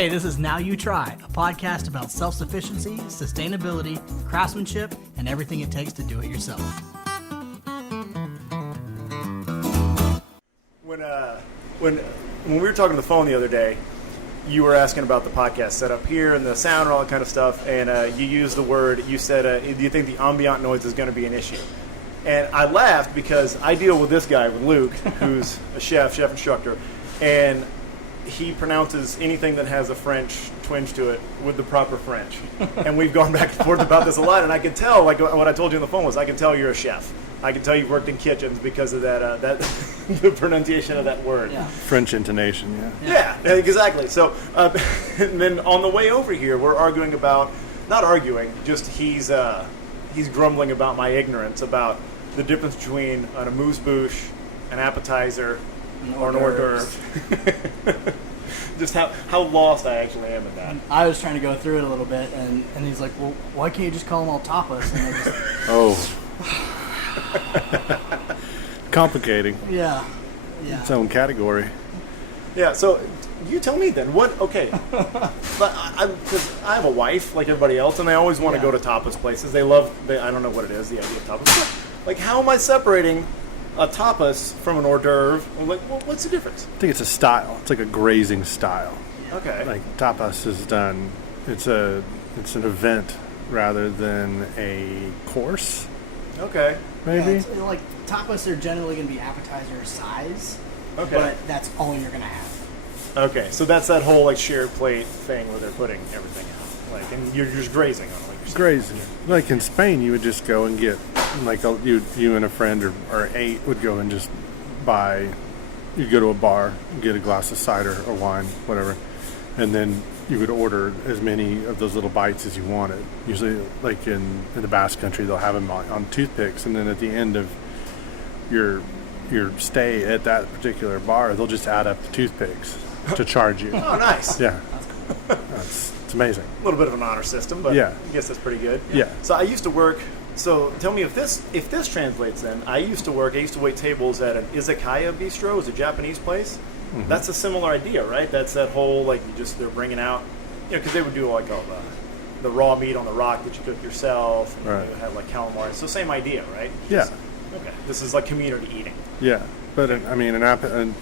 Hey, this is Now You Try, a podcast about self-sufficiency, sustainability, craftsmanship, and everything it takes to do it yourself. When we were talking on the phone the other day, you were asking about the podcast setup here and the sound and all that kind of stuff, and you used the word, you said, do you think the ambient noise is going to be an issue? And I laughed because I deal with this guy, with Luke, who's a chef instructor, and he pronounces anything that has a French twinge to it with the proper French. And we've gone back and forth about this a lot, and I can tell, like what I told you on the phone was, I can tell you're a chef. I can tell you've worked in kitchens because of that the pronunciation of that word. Yeah. French intonation, Yeah, exactly. So and then on the way over here, we're arguing about, not arguing, just he's grumbling about my ignorance about the difference between an amuse-bouche, an appetizer, or an hors d'oeuvre. Just how lost I actually am in that. I was trying to go through it a little bit, and he's like, well, why can't you just call them all tapas? And I just, complicating. Yeah. Its own category. Yeah, so you tell me then. Okay. But because I have a wife like everybody else, and they always want to go to tapas places. I don't know what it is, the idea of tapas. But, like, how am I separating a tapas from an hors d'oeuvre? Like, what's the difference? I think it's a style. It's like a grazing style. Okay. Like tapas is done. It's an event rather than a course. Okay. Maybe. Yeah, like tapas are generally going to be appetizer size. Okay. But that's all you're going to have. Okay, so that's that whole like shared plate thing where they're putting everything out, like, and you're just grazing on it. Like you're saying. Grazing. Like in Spain, you would just go and get, like you and a friend or eight would go and just buy. You'd go to a bar, get a glass of cider or wine, whatever, and then you would order as many of those little bites as you wanted. Usually, like in the Basque Country, they'll have them on toothpicks, and then at the end of your stay at that particular bar, they'll just add up the toothpicks to charge you. Oh, nice. Yeah. It's amazing. A little bit of an honor system, but Yeah. I guess that's pretty good. Yeah. So I used to work. So tell me if this translates. Then I used to wait tables at an izakaya bistro, it's a Japanese place. Mm-hmm. That's a similar idea, right? That's that whole like they're bringing out, because they would do like all the raw meat on the rock that you cook yourself, and Right. you had like calamari. So same idea, right? Yeah. Okay. This is like community eating. Yeah. But, an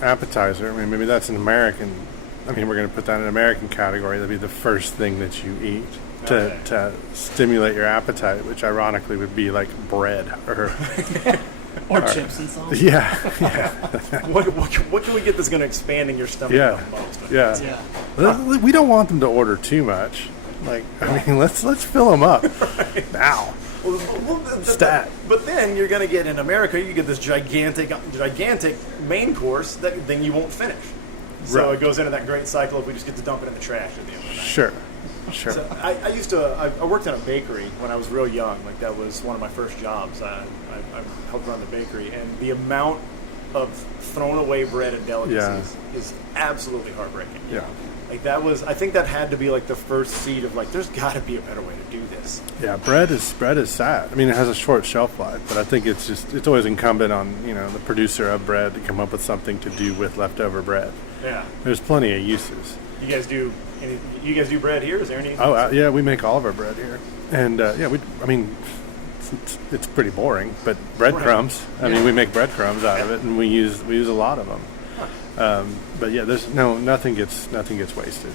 appetizer, maybe that's an American. We're going to put that in an American category. That'd be the first thing that you eat to stimulate your appetite, which ironically would be like bread or Chips and sauce. Yeah. What can we get that's going to expand in your stomach the most? Yeah. We don't want them to order too much. Let's fill them up now. Stat. But then you're going to get, in America, you get this gigantic main course that then you won't finish. So It goes into that great cycle if we just get to dump it in the trash at the end of the night. Sure. So I worked in a bakery when I was real young. Like, that was one of my first jobs. I helped run the bakery, and the amount of thrown away bread and delicacies is absolutely heartbreaking. Yeah. Like, I think that had to be like the first seed of like, there's got to be a better way to do this. Yeah, bread is sad. It has a short shelf life, but I think it's always incumbent on the producer of bread to come up with something to do with leftover bread. Yeah. There's plenty of uses. You guys do bread here? Is there any? Oh, yeah, we make all of our bread here, and it's pretty boring, but breadcrumbs. We make breadcrumbs out of it, and we use a lot of them. But yeah, nothing gets wasted.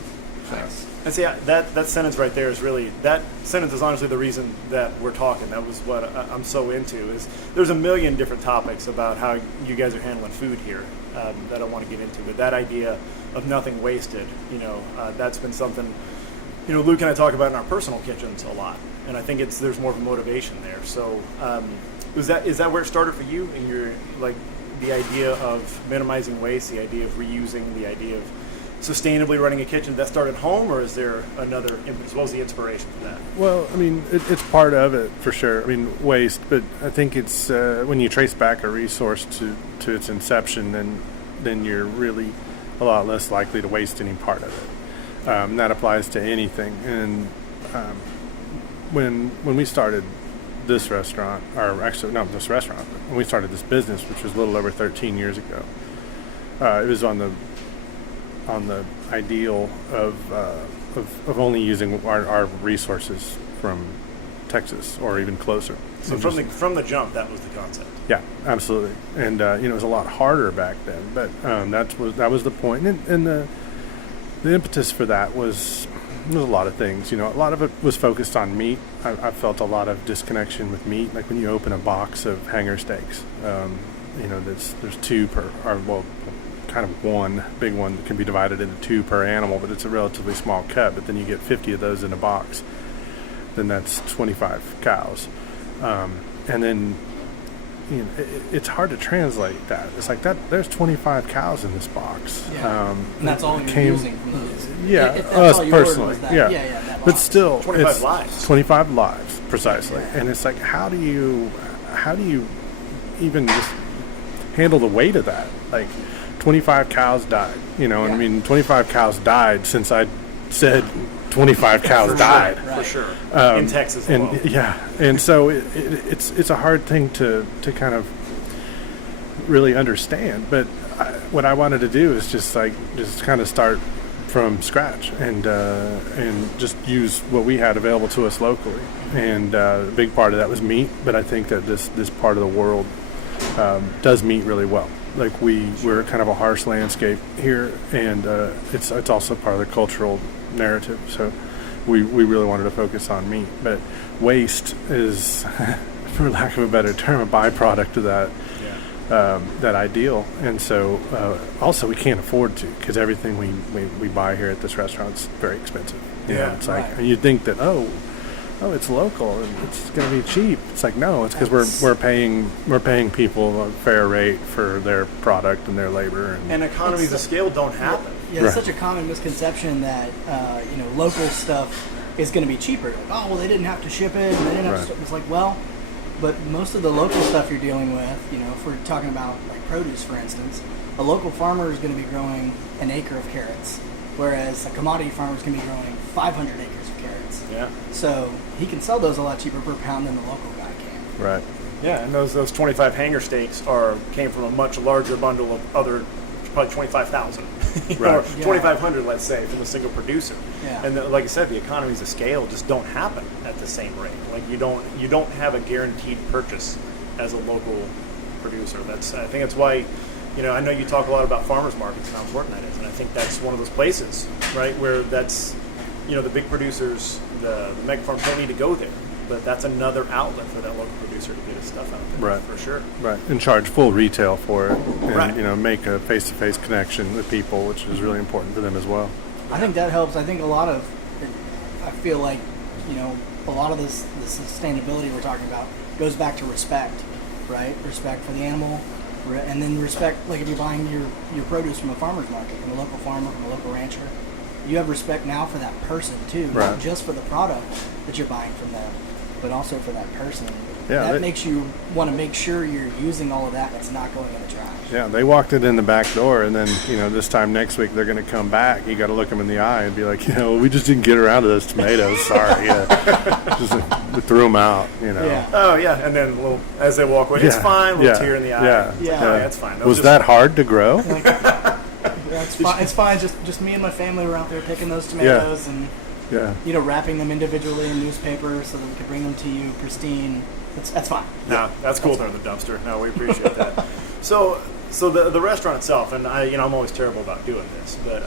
So. Nice. And see, that sentence right there is really, that sentence is honestly the reason that we're talking. That was what I'm so into. Is there's a million different topics about how you guys are handling food here that I want to get into, but that idea of nothing wasted, that's been something, Luke and I talk about in our personal kitchens a lot, and I think there's more of a motivation there. So is that where it started for you, in your the idea of minimizing waste, the idea of reusing, the idea of sustainably running a kitchen? That started home, or is there another? What was the inspiration for that? Well, it's part of it for sure. Waste, but I think it's when you trace back a resource to its inception, then you're really a lot less likely to waste any part of it. And that applies to anything. And when we started this restaurant, or actually not this restaurant, but when we started this business, which was a little over 13 years ago, it was on the the ideal of only using our resources from Texas or even closer. So from the jump, that was the concept. Yeah, absolutely. And it was a lot harder back then, but that was the point. And the impetus for that was a lot of things. A lot of it was focused on meat. I felt a lot of disconnection with meat. Like when you open a box of hanger steaks, there's two per, or well, kind of one big one that can be divided into two per animal, but it's a relatively small cut. But then you get 50 of those in a box. Then that's 25 cows, and then it's hard to translate that. It's like that. There's 25 cows in this box. Yeah. And that's all you're using from those. Yeah, if that's us all you personally. ordered was Yeah, that but box. still, 25 it's lives. 25 lives precisely. Yeah. And it's like, how do you even just handle the weight of that? Like, 25 cows died. And I mean, 25 cows died since I said 25 cows died. For sure. In Texas And alone. yeah, and so it's a hard thing to kind of really understand. But what I wanted to do is just kind of start from scratch and just use what we had available to us locally. And a big part of that was meat. But I think that this part of the world does meat really well. Like we're kind of a harsh landscape here, and it's also part of the cultural narrative. So we really wanted to focus on meat. But waste is, for lack of a better term, a byproduct of that ideal. And so also we can't afford to, because everything we buy here at this restaurant is very expensive. It's like, and you'd think that it's local and it's going to be cheap. It's like, no, it's because we're paying people a fair rate for their product and their labor, and economies of scale don't happen. Yeah, it's such a common misconception that local stuff is going to be cheaper. Like, they didn't have to ship it, and they didn't have to. It's like, well, but most of the local stuff you're dealing with, if we're talking about like produce, for instance, a local farmer is going to be growing an acre of carrots, whereas a commodity farmer is going to be growing 500 acres of carrots. Yeah. So he can sell those a lot cheaper per pound than the local guy can. right. Yeah, and those 25 hanger steaks came from a much larger bundle of other, probably 25,000. Right. Or 2,500, let's say, from a single producer. Yeah. And like I said, the economies of scale just don't happen at the same rate. Like you don't have a guaranteed purchase as a local producer. I think that's why, I know you talk a lot about farmers markets and how important that is, and I think that's one of those places, right, where that's, the big producers, the mega farms don't need to go there, but that's another outlet for that local producer to get his stuff out there. Right. For sure. Right, and charge full retail for it, and Right. Make a face-to-face connection with people, which is really important for them as well. I think that helps. I think I feel like, a lot of the sustainability we're talking about goes back to respect, right? Respect for the animal, and then respect, like if you're buying your produce from a farmer's market, from a local farmer, from a local rancher, you have respect now for that person too, Right. not just for the product that you're buying from them, but also for that person. Yeah, that makes you want to make sure you're using all of that and it's not going in the trash. Yeah, they walked it in the back door, and then, this time next week they're going to come back. You got to look them in the eye and be like, we just didn't get around to those tomatoes. Sorry. Just we threw them out, Yeah. Oh, yeah, and then as they walk away, it's fine, little tear in the eye. Yeah. It's like, Yeah. that's fine. Was that hard to grow? It's fine. It's fine. Just me and my family were out there picking those tomatoes and Yeah. wrapping them individually in newspaper so that we could bring them to you pristine. That's fine. No, that's cool. They're in the dumpster. No, we appreciate that. So the restaurant itself, and I'm always terrible about doing this, but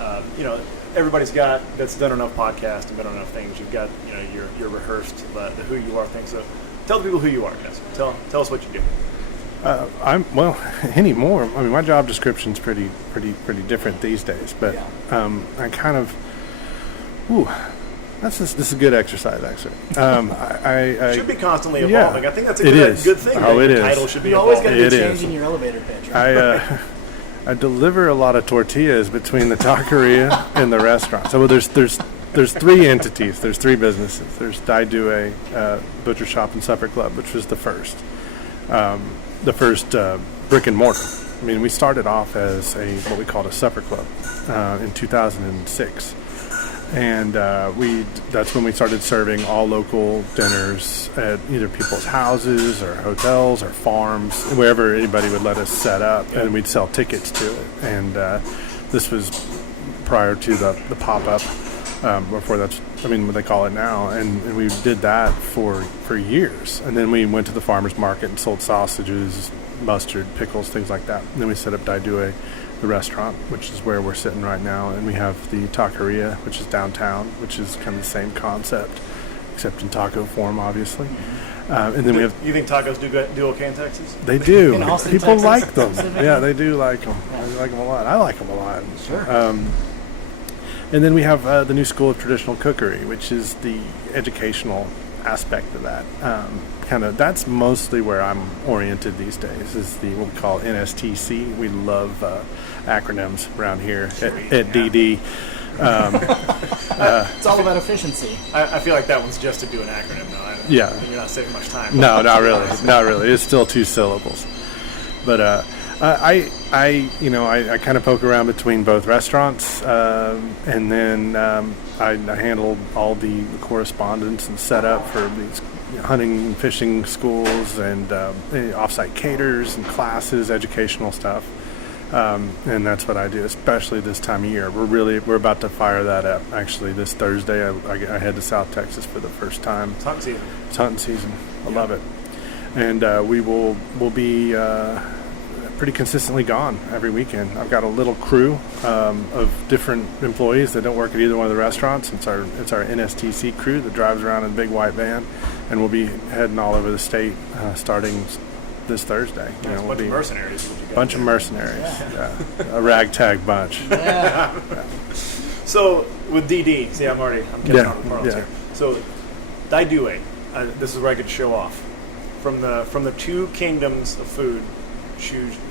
everybody's that's done enough podcasts and done enough things. You've got your rehearsed the who you are thing. So tell the people who you are, guys. Tell us what you do. Anymore. I mean, my job description's pretty different these days, but I kind of, this is a good exercise, actually. I should be constantly yeah, evolving. I think that's a it good is. thing. Oh, it your is. title should be You always got evolving. to be It is. changing your elevator pitch, right? I deliver a lot of tortillas between the taqueria and the restaurant. So there's three entities. There's three businesses. There's Dai Due Butcher Shop and Supper Club, which was the first brick and mortar. I mean, we started off as what we called a supper club in 2006. And that's when we started serving all local dinners at either people's houses or hotels or farms, wherever anybody would let us set up, and we'd sell tickets to it. And this was prior to the pop-up, before that's, what they call it now. And we did that for years. And then we went to the farmer's market and sold sausages, mustard, pickles, things like that. And then we set up Dai Due, the restaurant, which is where we're sitting right now. And we have the Taqueria, which is downtown, which is kind of the same concept, except in taco form, obviously. And then we have. You think tacos do okay in Texas? They do. In Austin, People Texas, like them. specifically? Yeah, they do like them. They like them a lot. I like them a lot. Sure. And then we have the new School of Traditional Cookery, which is the educational aspect of that. That's mostly where I'm oriented these days. Is what we call NSTC. We love acronyms around here at DD. It's all about efficiency. I feel like that one's just to do an acronym, though. Yeah. You're not saving much time. No, not really. Not really. It's still 2 syllables. But I kind of poke around between both restaurants, and then I handle all the correspondence and setup for these hunting and fishing schools and off-site caterers and classes, educational stuff. And that's what I do, especially this time of year. We're about to fire that up. Actually, this Thursday, I head to South Texas for the first time. It's hunting season. It's hunting season. I love it. And we'll be pretty consistently gone every weekend. I've got a little crew of different employees that don't work at either one of the restaurants. It's our NSTC crew that drives around in a big white van, and we'll be heading all over the state starting this Thursday. A bunch of mercenaries. Bunch of mercenaries. Yeah. A ragtag bunch. Yeah. So with DD, see, I'm getting on the parlance yeah. here. So Dai Due, this is where I could show off from the 2 kingdoms of food.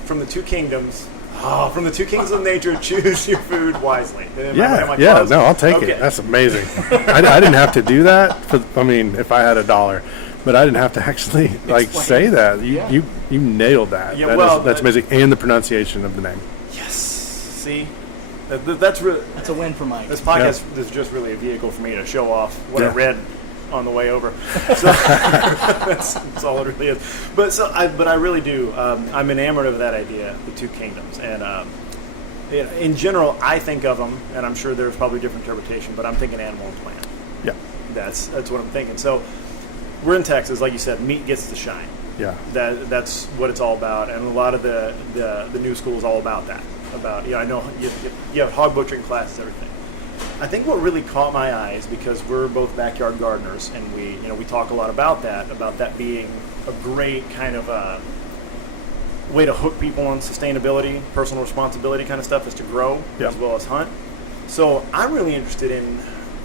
From the 2 kingdoms of nature. Choose your food wisely. No, I'll take it. That's amazing. I didn't have to do that. If I had $1. But I didn't have to actually say that. You nailed that. Yeah, that's amazing. And the pronunciation of the name. Yes. See, that's really. That's a win for Mike. This podcast is just really a vehicle for me to show off what I read on the way over. So that's all it really is. But I really do. I'm enamored of that idea, the 2 kingdoms, and in general, I think of them, and I'm sure there's probably different interpretation, but I'm thinking animal and plant. Yeah. That's what I'm thinking. So. We're in Texas, like you said. Meat gets to shine. Yeah, that's what it's all about, and a lot of the new school is all about that. I know you have hog butchering classes, everything. I think what really caught my eye is because we're both backyard gardeners, and we talk a lot about that being a great kind of way to hook people on sustainability, personal responsibility kind of stuff, is to grow as well as hunt. So I'm really interested in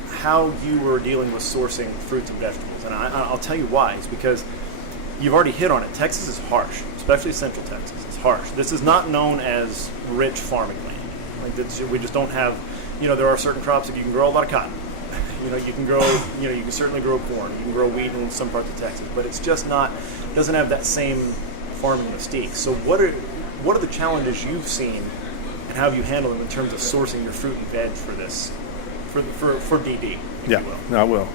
how you were dealing with sourcing fruits and vegetables, and I'll tell you why. It's because you've already hit on it. Texas is harsh, especially Central Texas. It's harsh. This is not known as rich farming land. We just don't have. There are certain crops that you can grow a lot of cotton. You can grow. You can certainly grow corn. You can grow wheat in some parts of Texas, but it's just not. Doesn't have that same farming mystique. So what are the challenges you've seen, and how have you handled them in terms of sourcing your fruit and veg for this? For DD, if you will. No, I will.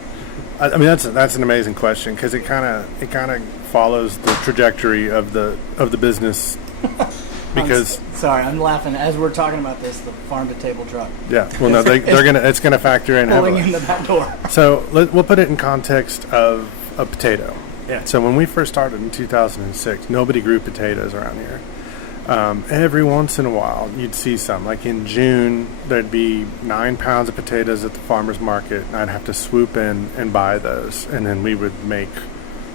That's an amazing question, because it kind of follows the trajectory of the business. Because I'm laughing as we're talking about this. The farm to table truck. Yeah, well, no, it's gonna factor in pulling heavily. in the back door. So we'll put it in context of a potato. Yeah. So when we first started in 2006, nobody grew potatoes around here. Every once in a while, you'd see some. Like in June, there'd be 9 pounds of potatoes at the farmer's market, and I'd have to swoop in and buy those. And then we would make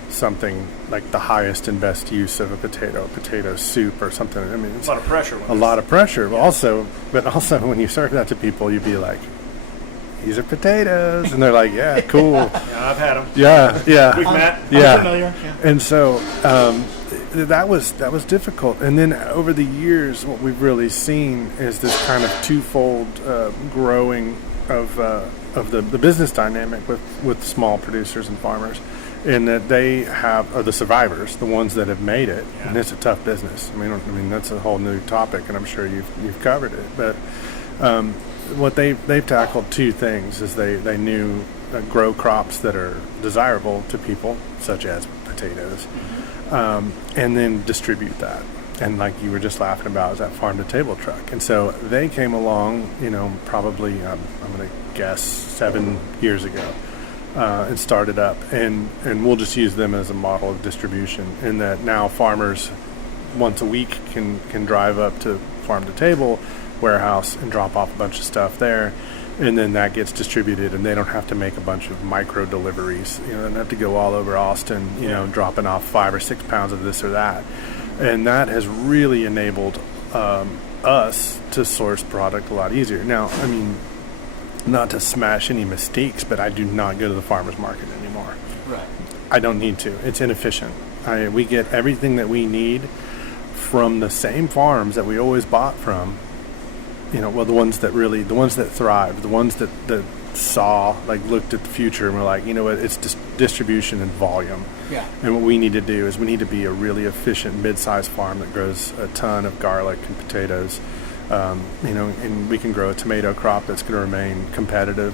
something like the highest and best use of a potato soup or something. It's a lot of pressure. A lot of pressure. But also when you serve that to people, you'd be like, these are potatoes. And they're like, yeah, cool. Yeah, I've had them. Yeah. We've met. I'm familiar. Yeah. And so that was difficult. And then over the years, what we've really seen is this kind of twofold growing of the business dynamic with small producers and farmers, in that they are the survivors, the ones that have made it. Yeah. And it's a tough business. That's a whole new topic, and I'm sure you've covered it. But what they've tackled 2 things is they knew grow crops that are desirable to people, such as potatoes, and then distribute that. And like you were just laughing about, is that farm to table truck. And so they came along, probably I'm going to guess 7 years ago, and started up. And we'll just use them as a model of distribution, in that now farmers once a week can drive up to farm to table warehouse and drop off a bunch of stuff there. And then that gets distributed, and they don't have to make a bunch of micro deliveries. They don't have to go all over Austin, dropping off 5 or 6 pounds of this or that. And that has really enabled us to source product a lot easier. Now, I mean, not to smash any mistakes, but I do not go to the farmer's market anymore. Right. I don't need to. It's inefficient. We get everything that we need from the same farms that we always bought from. The ones that thrive, the ones that looked at the future and were like, it's just distribution and volume. Yeah. And what we need to do is we need to be a really efficient mid-sized farm that grows a ton of garlic and potatoes, and we can grow a tomato crop that's going to remain competitive,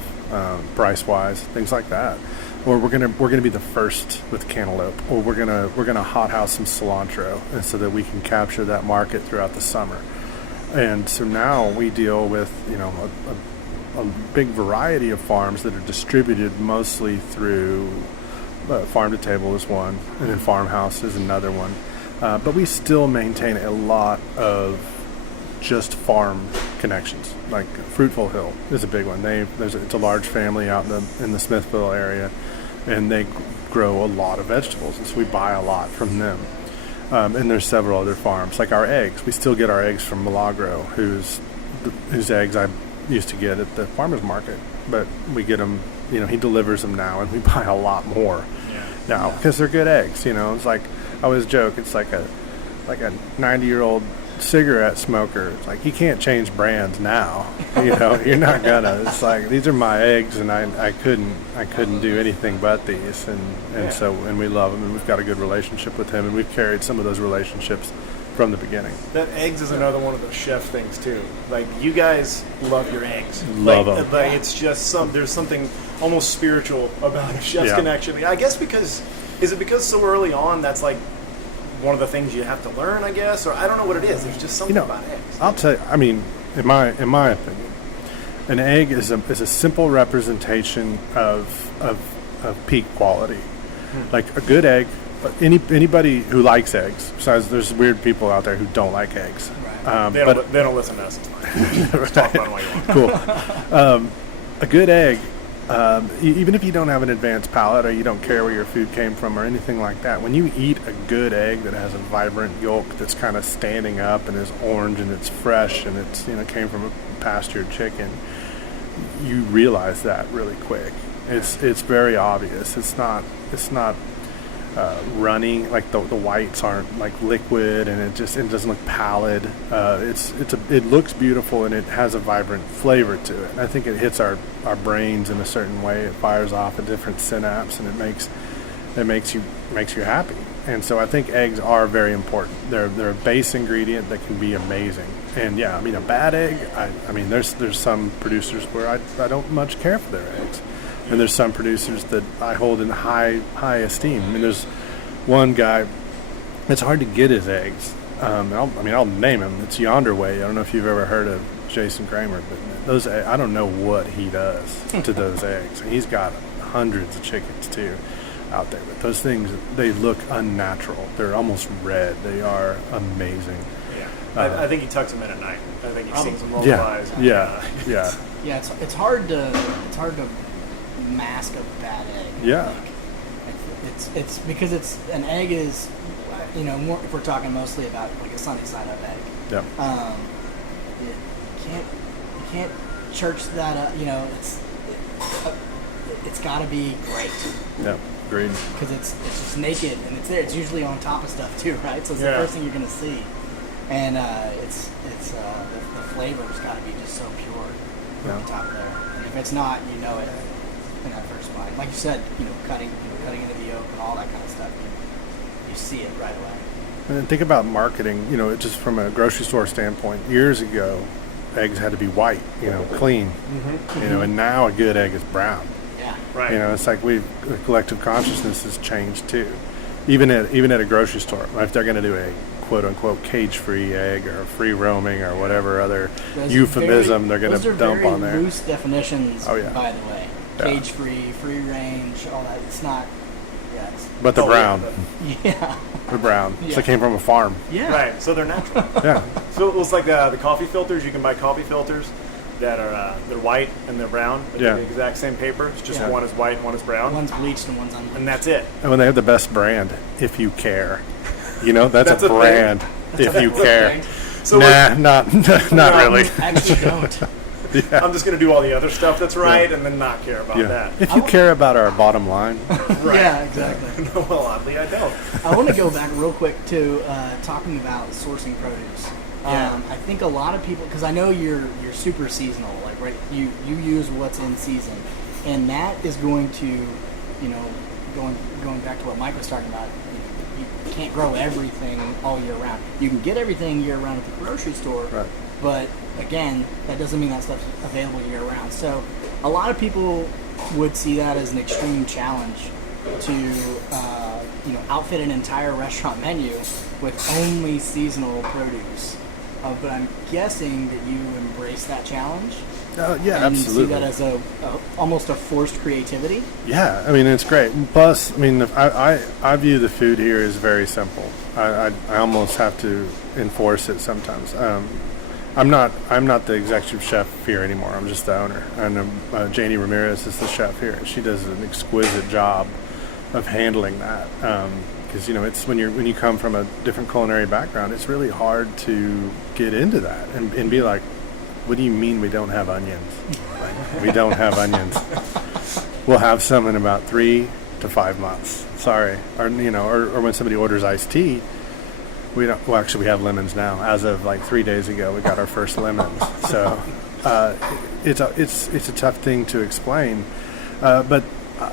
price-wise, things like that. Or we're gonna be the first with cantaloupe, or we're gonna hothouse some cilantro, and so that we can capture that market throughout the summer. And so now we deal with a big variety of farms that are distributed mostly through farm to table is one, and then farmhouse is another one. But we still maintain a lot of just farm connections. Like Fruitful Hill is a big one. It's a large family out in the Smithville area, and they grow a lot of vegetables, and so we buy a lot from them. And there's several other farms. Like our eggs, we still get our eggs from Milagro, whose eggs I used to get at the farmer's market, but we get them, he delivers them now, and we buy a lot more now because they're good eggs. It's like, I always joke, it's like a 90-year-old cigarette smoker. It's like, you can't change brands now. You're not gonna. It's like, these are my eggs, and I couldn't do anything but these, and we love them, and we've got a good relationship with him, and we've carried some of those relationships from the beginning. That eggs is another one of those chef things too. Like, you guys love your eggs. Love them. Like, it's just there's something almost spiritual about a chef's connection. I guess because so early on that's like one of the things you have to learn, I guess, or I don't know what it is. There's just something about eggs. I'll tell you. I mean, in my opinion, an egg is a simple representation of peak quality. Like a good egg. Anybody who likes eggs, besides there's weird people out there who don't like eggs. Right. They don't listen to us. Just talk about them while you want. Cool. A good egg. Even if you don't have an advanced palate, or you don't care where your food came from or anything like that, when you eat a good egg that has a vibrant yolk that's kind of standing up and is orange and it's fresh and it's came from a pastured chicken, you realize that really quick. It's very obvious. It's not runny, like the whites aren't like liquid, and it doesn't look pallid. It looks beautiful, and it has a vibrant flavor to it. And I think it hits our brains in a certain way. It fires off a different synapse, and it makes you happy. And so I think eggs are very important. They're a base ingredient that can be amazing. And a bad egg. I mean, there's some producers where I don't much care for their eggs. And there's some producers that I hold in high esteem. I mean, there's one guy, it's hard to get his eggs. I'll name him. It's Yonder Way. I don't know if you've ever heard of Jason Kramer, but I don't know what he does to those eggs. He's got hundreds of chickens too out there. But those things, they look unnatural. They're almost red. They are amazing. Yeah. I think he tucks them in at night. I think he sings them lullabies. Yeah. It's hard to mask a bad egg. Yeah. It's because an egg is, more if we're talking mostly about like a sunny side up egg. Yeah. You can't church that up. It's got to be great. Yeah. Agreed. Because it's just naked and it's there. It's usually on top of stuff too, right? So it's the first thing you're gonna see, and the flavor's got to be just so pure on top there. And if it's not, in that first bite. Like you said, cutting into the yolk and all that kind of stuff, you see it right away. And then think about marketing, just from a grocery store standpoint. Years ago, eggs had to be white, clean, and now a good egg is brown. Yeah. Right. It's like the collective consciousness has changed too. Even at a grocery store, if they're going to do a quote unquote cage-free egg or free roaming or whatever other Those euphemism they're going to dump on there. Those are very loose definitions, Oh, yeah. by the way. Yeah. Cage-free, free range, all that. It's not. Yeah. But they're brown. Yeah. They're brown. Yeah. So they came from a farm. Yeah. Right, so they're natural. Yeah. So it was like the coffee filters. You can buy coffee filters that are they're white and they're brown. They Yeah. do the exact same paper. It's just Yeah. one is white and one is brown. One's bleached and one's unbleached. And that's it. And when they have the best brand, if you care. You know, that's That's a a thing. brand. If you care. So Nah, not really. Actually, don't. Yeah. I'm just going to do all the other stuff that's right and then not care about Yeah. that. If you care about our bottom line, Right. Yeah, exactly. No, well, oddly, I don't. I want to go back real quick to talking about sourcing produce. Yeah. I think a lot of people, because I know you're super seasonal, like right, you use what's in season, and that is going to, you know, going back to what Mike was talking about. You can't grow everything all year round. You can get everything year round at the grocery store, Right. but again, that doesn't mean that stuff's available year round. So a lot of people would see that as an extreme challenge to outfit an entire restaurant menu with only seasonal produce. But I'm guessing that you embrace that challenge. yeah, And absolutely. see that as a almost a forced creativity. Yeah, I mean, it's great. And plus, I mean, I view the food here as very simple. I almost have to enforce it sometimes. I'm not the executive chef here anymore. I'm just the owner. And Janie Ramirez is the chef here. She does an exquisite job of handling that. Because it's when you come from a different culinary background, it's really hard to get into that and be like, what do you mean we don't have onions? Like, we don't have onions. We'll have some in about 3 to 5 months. Sorry, or when somebody orders iced tea, we don't. Well, actually, we have lemons now. As of like 3 days ago, we got our first lemons. So it's a tough thing to explain, but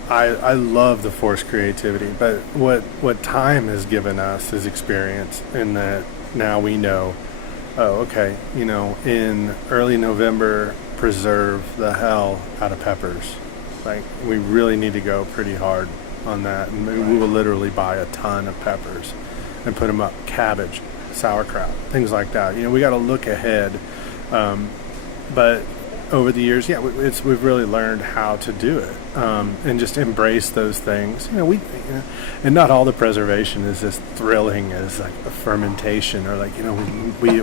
I love the forced creativity. But what time has given us is experience, in that now we know. Oh, okay. In early November, preserve the hell out of peppers. Like, we really need to go pretty hard on that. And we will literally buy a ton of peppers and put them up. Cabbage, sauerkraut, things like that. We got to look ahead. But over the years, we've really learned how to do it, and just embrace those things. And not all the preservation is as thrilling as like a fermentation, or like we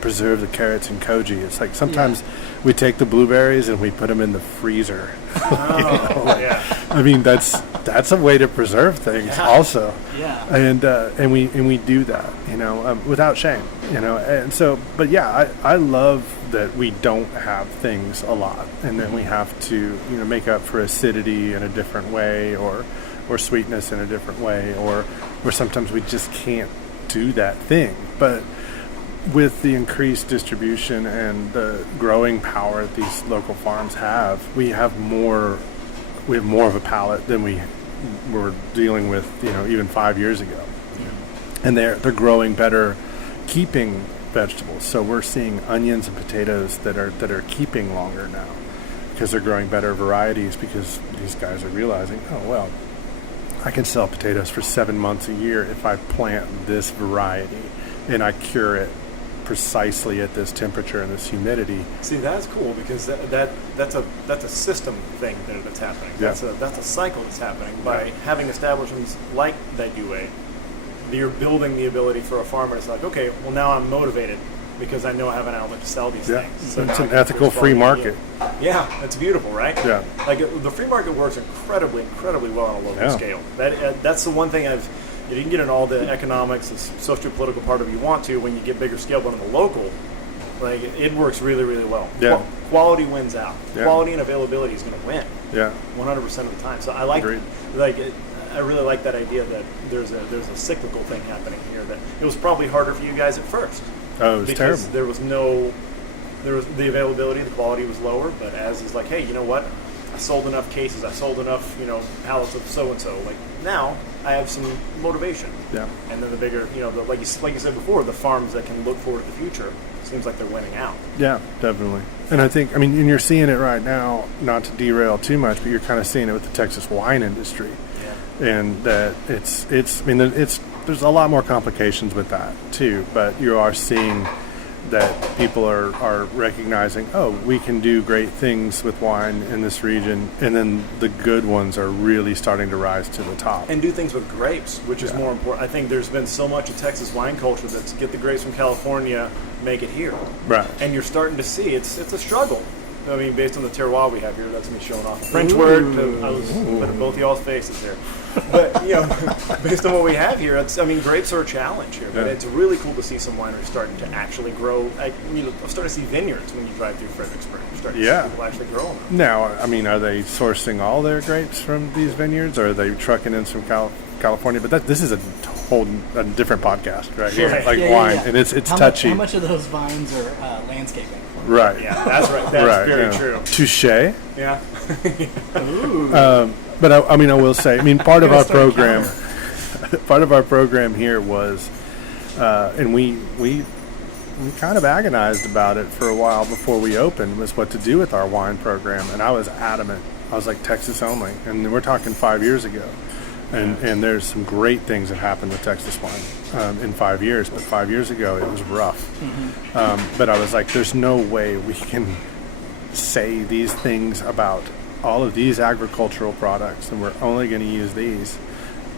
preserve the carrots in koji. It's like sometimes we take the blueberries and we put them in the freezer. Yeah. I mean, that's a way to preserve things, also. Yeah. And we do that, without shame, And so, but yeah, I love that we don't have things a lot, and then we have to, make up for acidity in a different way, or sweetness in a different way, or sometimes we just can't do that thing. But with the increased distribution and the growing power that these local farms have, we have more of a palate than we were dealing with, even 5 years ago. And they're growing better, keeping vegetables. So we're seeing onions and potatoes that are keeping longer now, because they're growing better varieties, because these guys are realizing, oh, well, I can sell potatoes for 7 months a year if I plant this variety and I cure it precisely at this temperature and this humidity. See, that's cool, because that's a system thing that's happening. Yeah. That's a cycle that's happening by having establishments like Dai Due. You're building the ability for a farmer to say, like, okay, well, now I'm motivated because I know I have an outlet to sell these things. So it's now an I can ethical push free volume. market. Yeah, that's beautiful, right? Yeah. Like, the free market works incredibly well on a local scale. That's the one thing you can get in all the economics, the socio-political part of it you want to when you get bigger scale, but on the local, like, it works really, really well. Yeah. Quality wins out. Yeah. Quality and availability is going to win. Yeah. 100% of the time. So I Agreed. I really like that idea that there's a cyclical thing happening here. That it was probably harder for you guys at first. Oh, it was because terrible. there was the availability, the quality was lower. But as is like, hey, you know what? I sold enough cases. I sold enough, pallets of so and so. Like, now I have some motivation. Yeah. And then the bigger, like you said before, the farms that can look forward to the future, seems like they're winning out. Yeah, definitely. And I think, and you're seeing it right now, not to derail too much, but you're kind of seeing it with the Texas wine industry. Yeah. And that it's there's a lot more complications with that too, but you are seeing that people are recognizing, oh, we can do great things with wine in this region, and then the good ones are really starting to rise to the top. And do things with grapes, which is more important. I think there's been so much of Texas wine culture that's get the grapes from California, make it here. Right. And you're starting to see it's a struggle. I mean, based on the terroir we have here, that's me showing off a French word. I was putting both y'all's faces there. But, based on what we have here, grapes are a challenge here. But it's really cool to see some wineries starting to actually grow. I'm starting to see vineyards when you drive through Fredericksburg. You're starting to see people actually growing them. Now, are they sourcing all their grapes from these vineyards, or are they trucking in from California? But this is a different podcast right here, wine, and it's touchy. How much of those vines are landscaping? Right. Yeah, that's right. That's very true. Touche. Yeah. But I will say, part of our program here was, and we kind of agonized about it for a while before we opened, was what to do with our wine program. And I was adamant. I was like, Texas only. And we're talking 5 years ago. And there's some great things that happened with Texas wine in 5 years, but 5 years ago it was rough. Mm-hmm. But I was like, there's no way we can say these things about all of these agricultural products, and we're only going to use these.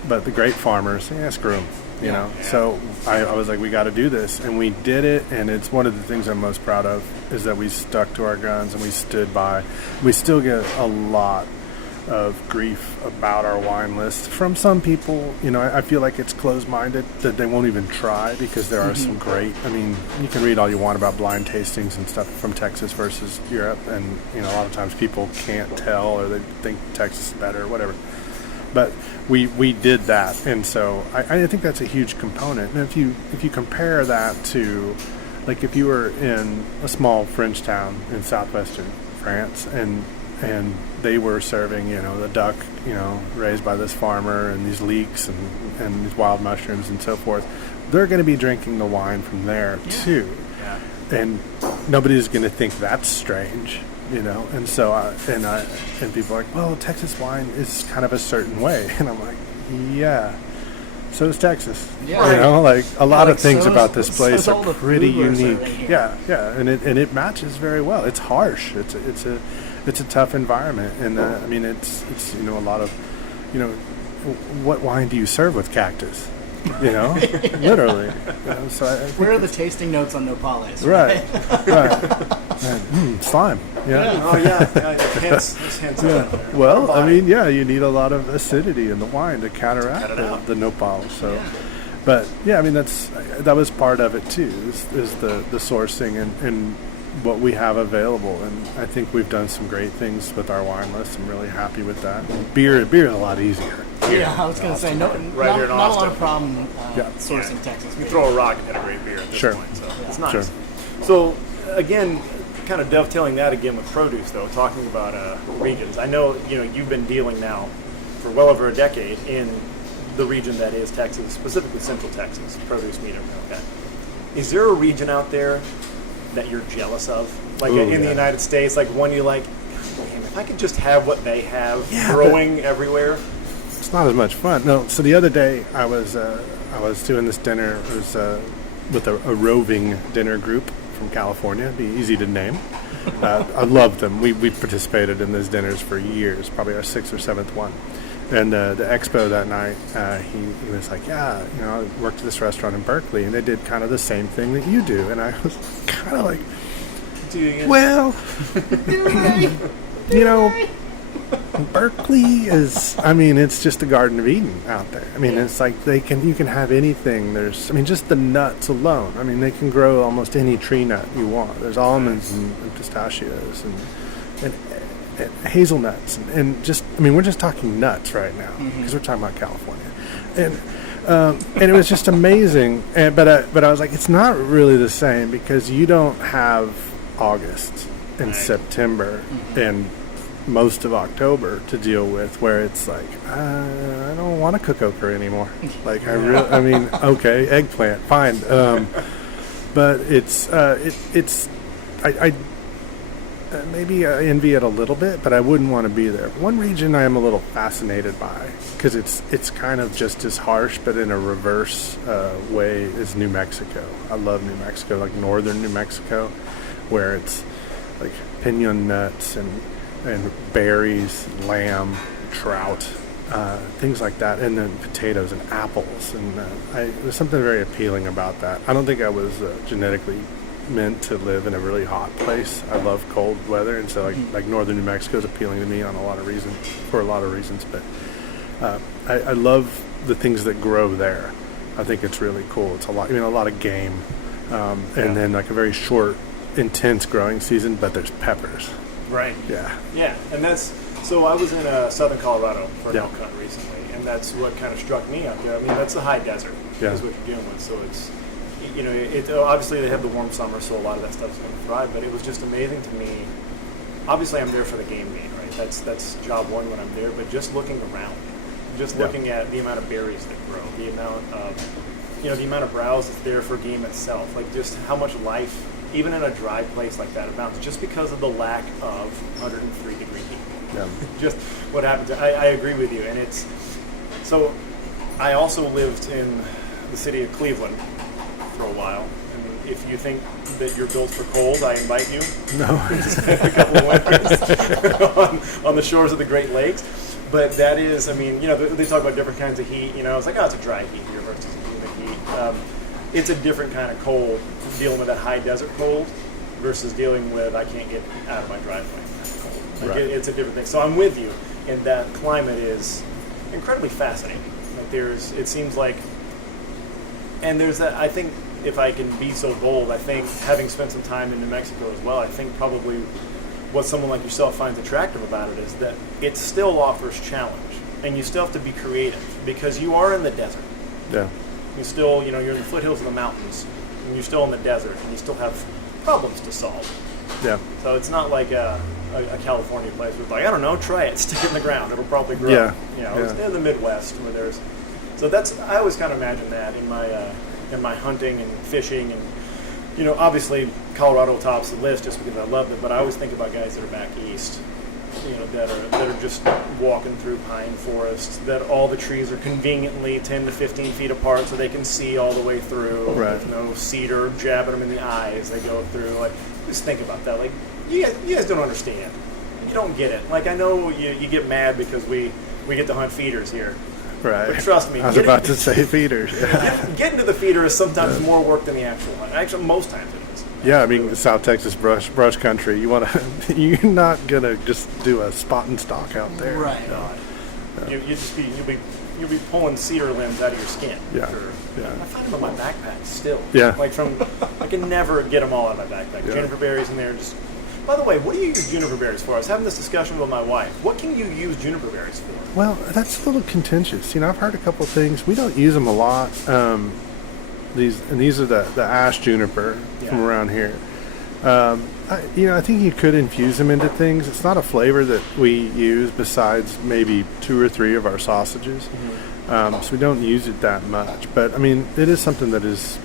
But the grape farmers, screw them, you know. So I was like, we got to do this, and we did it. And it's one of the things I'm most proud of is that we stuck to our guns and we stood by. We still get a lot of grief about our wine list from some people. I feel like it's closed-minded, that they won't even try, because there are some great, you can read all you want about blind tastings and stuff from Texas versus Europe, and a lot of times people can't tell, or they think Texas is better or whatever. But we did that, and so I think that's a huge component. And if you compare that to, like, if you were in a small French town in southwestern France, and they were serving, the duck, raised by this farmer, and these leeks and these wild mushrooms and so forth, they're going to be drinking the wine from there too. Yeah. And nobody's going to think that's strange, And so, and people are like, well, Texas wine is kind of a certain way. And I'm like, yeah. So is Texas. Yeah. Like a lot of things about this place are pretty unique. Yeah. And it matches very well. It's harsh. It's a tough environment, and it's a lot of, what wine do you serve with cactus? Literally. So where are the tasting notes on nopales? Right. Slime. Yeah. Oh yeah. Hence Well, you need a lot of acidity in the wine to counteract the nopal. So, but that was part of it too. Is the sourcing and what we have available, and I think we've done some great things with our wine list. I'm really happy with that. And beer is a lot easier. Yeah, I was going to say, not a lot of problem sourcing Texas. You throw a rock and a great beer at this point, so it's nice. Sure. So again, kind of dovetailing that again with produce, though, talking about regions. I know you've been dealing now for well over a decade in the region that is Texas, specifically Central Texas, produce, meat, everything like that. Is there a region out there that you're jealous of, like in the United States, like one you like, man, if I could just have what they have growing everywhere? It's not as much fun. No. So the other day I was doing this dinner. It was with a roving dinner group from California. It'd be easy to name. I love them. We participated in those dinners for years, probably our 6th or 7th one. And the expo that night, he was like, I worked at this restaurant in Berkeley, and they did kind of the same thing that you do. And I was kind of like, well, Berkeley is, it's just the Garden of Eden out there. It's like you can have anything. There's, just the nuts alone. They can grow almost any tree nut you want. There's almonds and pistachios and hazelnuts and just we're just talking nuts right now because we're talking about California, and it was just amazing. But I was like, it's not really the same, because you don't have August and September and most of October to deal with, where it's like, I don't want to cook okra anymore. Like okay, eggplant, fine, but I maybe I envy it a little bit, but I wouldn't want to be there. One region I am a little fascinated by, because it's kind of just as harsh, but in a reverse way, is New Mexico. I love New Mexico, like northern New Mexico, where it's like pinon nuts and berries, lamb, trout, things like that, and then potatoes and apples. And there's something very appealing about that. I don't think I was genetically meant to live in a really hot place. I love cold weather, and so like northern New Mexico is appealing to me for a lot of reasons. But I love the things that grow there. I think it's really cool. It's a lot of game, and then like a very short, intense growing season. But there's peppers. Right. Yeah. And that's so. I was in southern Colorado for an elk hunt recently, and that's what kind of struck me out there. I mean, that's the high desert. Is what you're dealing with. So it's. Obviously they have the warm summer, so a lot of that stuff's going to thrive. But it was just amazing to me. Obviously, I'm there for the game meat, right? That's job one when I'm there. But just looking around, looking at the amount of berries that grow, the amount of browse that's there for game itself, like just how much life, even in a dry place like that, abounds, just because of the lack of 103-degree heat. Yeah. Just what happens. I agree with you, and it's so. I also lived in the city of Cleveland for a while. And if you think that you're built for cold, I invite you. No. To spend a couple of winters on the shores of the Great Lakes. But that is, they talk about different kinds of heat. It's like, it's a dry heat here versus a humid heat. It's a different kind of cold, dealing with that high desert cold versus dealing with, I can't get out of my driveway. Like Right. It's a different thing. So I'm with you in that climate is incredibly fascinating. Like it seems like, and there's that, I think, if I can be so bold, I think having spent some time in New Mexico as well, I think probably what someone like yourself finds attractive about it is that it still offers challenge, and you still have to be creative because you are in the desert. Yeah. You still, you're in the foothills of the mountains, and you're still in the desert, and you still have problems to solve. Yeah. So it's not like a California place where it's like, I don't know, try it, stick it in the ground, it'll probably grow. Yeah. It's in the Midwest where there's. So I always kind of imagine that in my hunting and fishing, and obviously Colorado tops the list just because I love it. But I always think about guys that are back east, that are just walking through pine forests, that all the trees are conveniently 10 to 15 feet apart, so they can see all the way through. Right. There's no cedar jabbing them in the eye as they go through. Like, just think about that. Like, you guys don't understand. You don't get it. Like, I know you get mad because we get to hunt feeders here. Right. But trust me. I was about to say feeders. Yeah. Getting to the feeder is sometimes more work than the actual hunt. Actually, most times it is. Yeah, South Texas brush country. You're not gonna just do a spot and stalk out there. Right. No. You'll be pulling cedar limbs out of your skin. Yeah. I find them in my backpack still. Yeah. I can never get them all out of my backpack. Yeah. Juniper berries in there. By the way, what do you use juniper berries for? I was having this discussion with my wife. What can you use juniper berries for? Well, that's a little contentious. I've heard a couple of things. We don't use them a lot. These are the ash juniper from around here. I think you could infuse them into things. It's not a flavor that we use besides maybe 2 or 3 of our sausages. Mm-hmm. So we don't use it that much. But it is something that is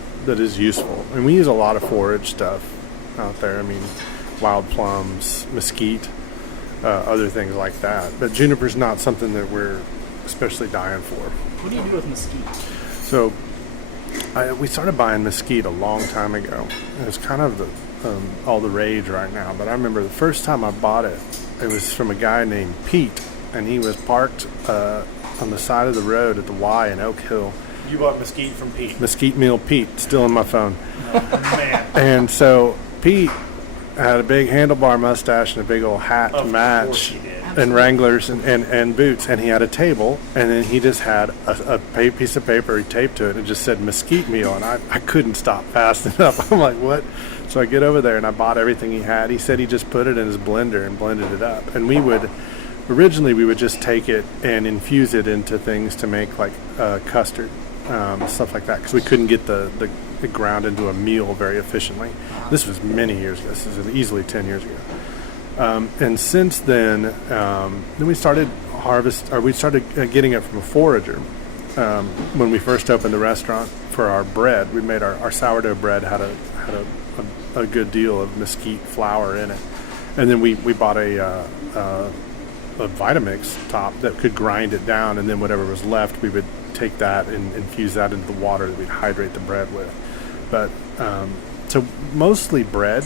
useful. We use a lot of forage stuff out there. Wild plums, mesquite, other things like that. But juniper's not something that we're especially dying for. What do you do with mesquite? So we started buying mesquite a long time ago. And it's kind of all the rage right now. But I remember the first time I bought it, it was from a guy named Pete, and he was parked on the side of the road at the Y in Oak Hill. You bought mesquite from Pete. Mesquite Meal Pete, still in my phone. Oh, man. And so Pete had a big handlebar mustache and a big old hat to match, and Wranglers and boots, and he had a table, and then he just had a piece of paper he taped to it, and it just said mesquite meal, and I couldn't stop fast enough. I'm like, what? So I get over there and I bought everything he had. He said he just put it in his blender and blended it up, and we would just take it and infuse it into things to make like custard, stuff like that, because we couldn't get the ground into a meal very efficiently. This was many years ago. This is easily 10 years ago. And since then we started getting it from a forager. When we first opened the restaurant for our bread, we made our sourdough bread had a good deal of mesquite flour in it. And then we bought a Vitamix top that could grind it down, and then whatever was left, we would take that and infuse that into the water that we'd hydrate the bread with. But so mostly bread,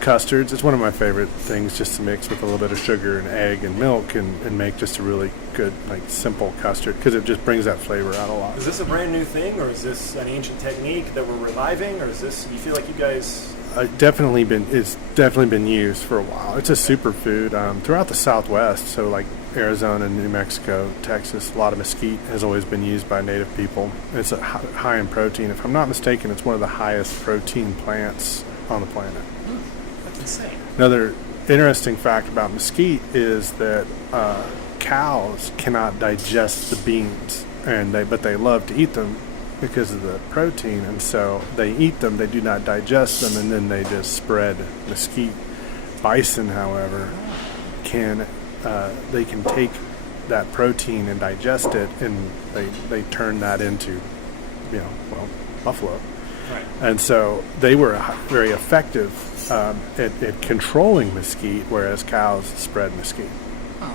custards. It's one of my favorite things, just to mix with a little bit of sugar and egg and milk and make just a really good, like, simple custard, because it just brings that flavor out a lot. Is this a brand new thing, or is this an ancient technique that we're reviving, or is this, you feel like you guys... It's definitely been used for a while. It's a superfood throughout the Southwest. So like Arizona, New Mexico, Texas, a lot of mesquite has always been used by native people. It's a high in protein. If I'm not mistaken, it's one of the highest protein plants on the planet. That's insane. Another interesting fact about mesquite is that cows cannot digest the beans, but they love to eat them because of the protein, and so they eat them. They do not digest them, and then they just spread mesquite. Bison, however, can take that protein and digest it, and they turn that into, buffalo. Right. And so they were very effective at controlling mesquite, whereas cows spread mesquite. Oh.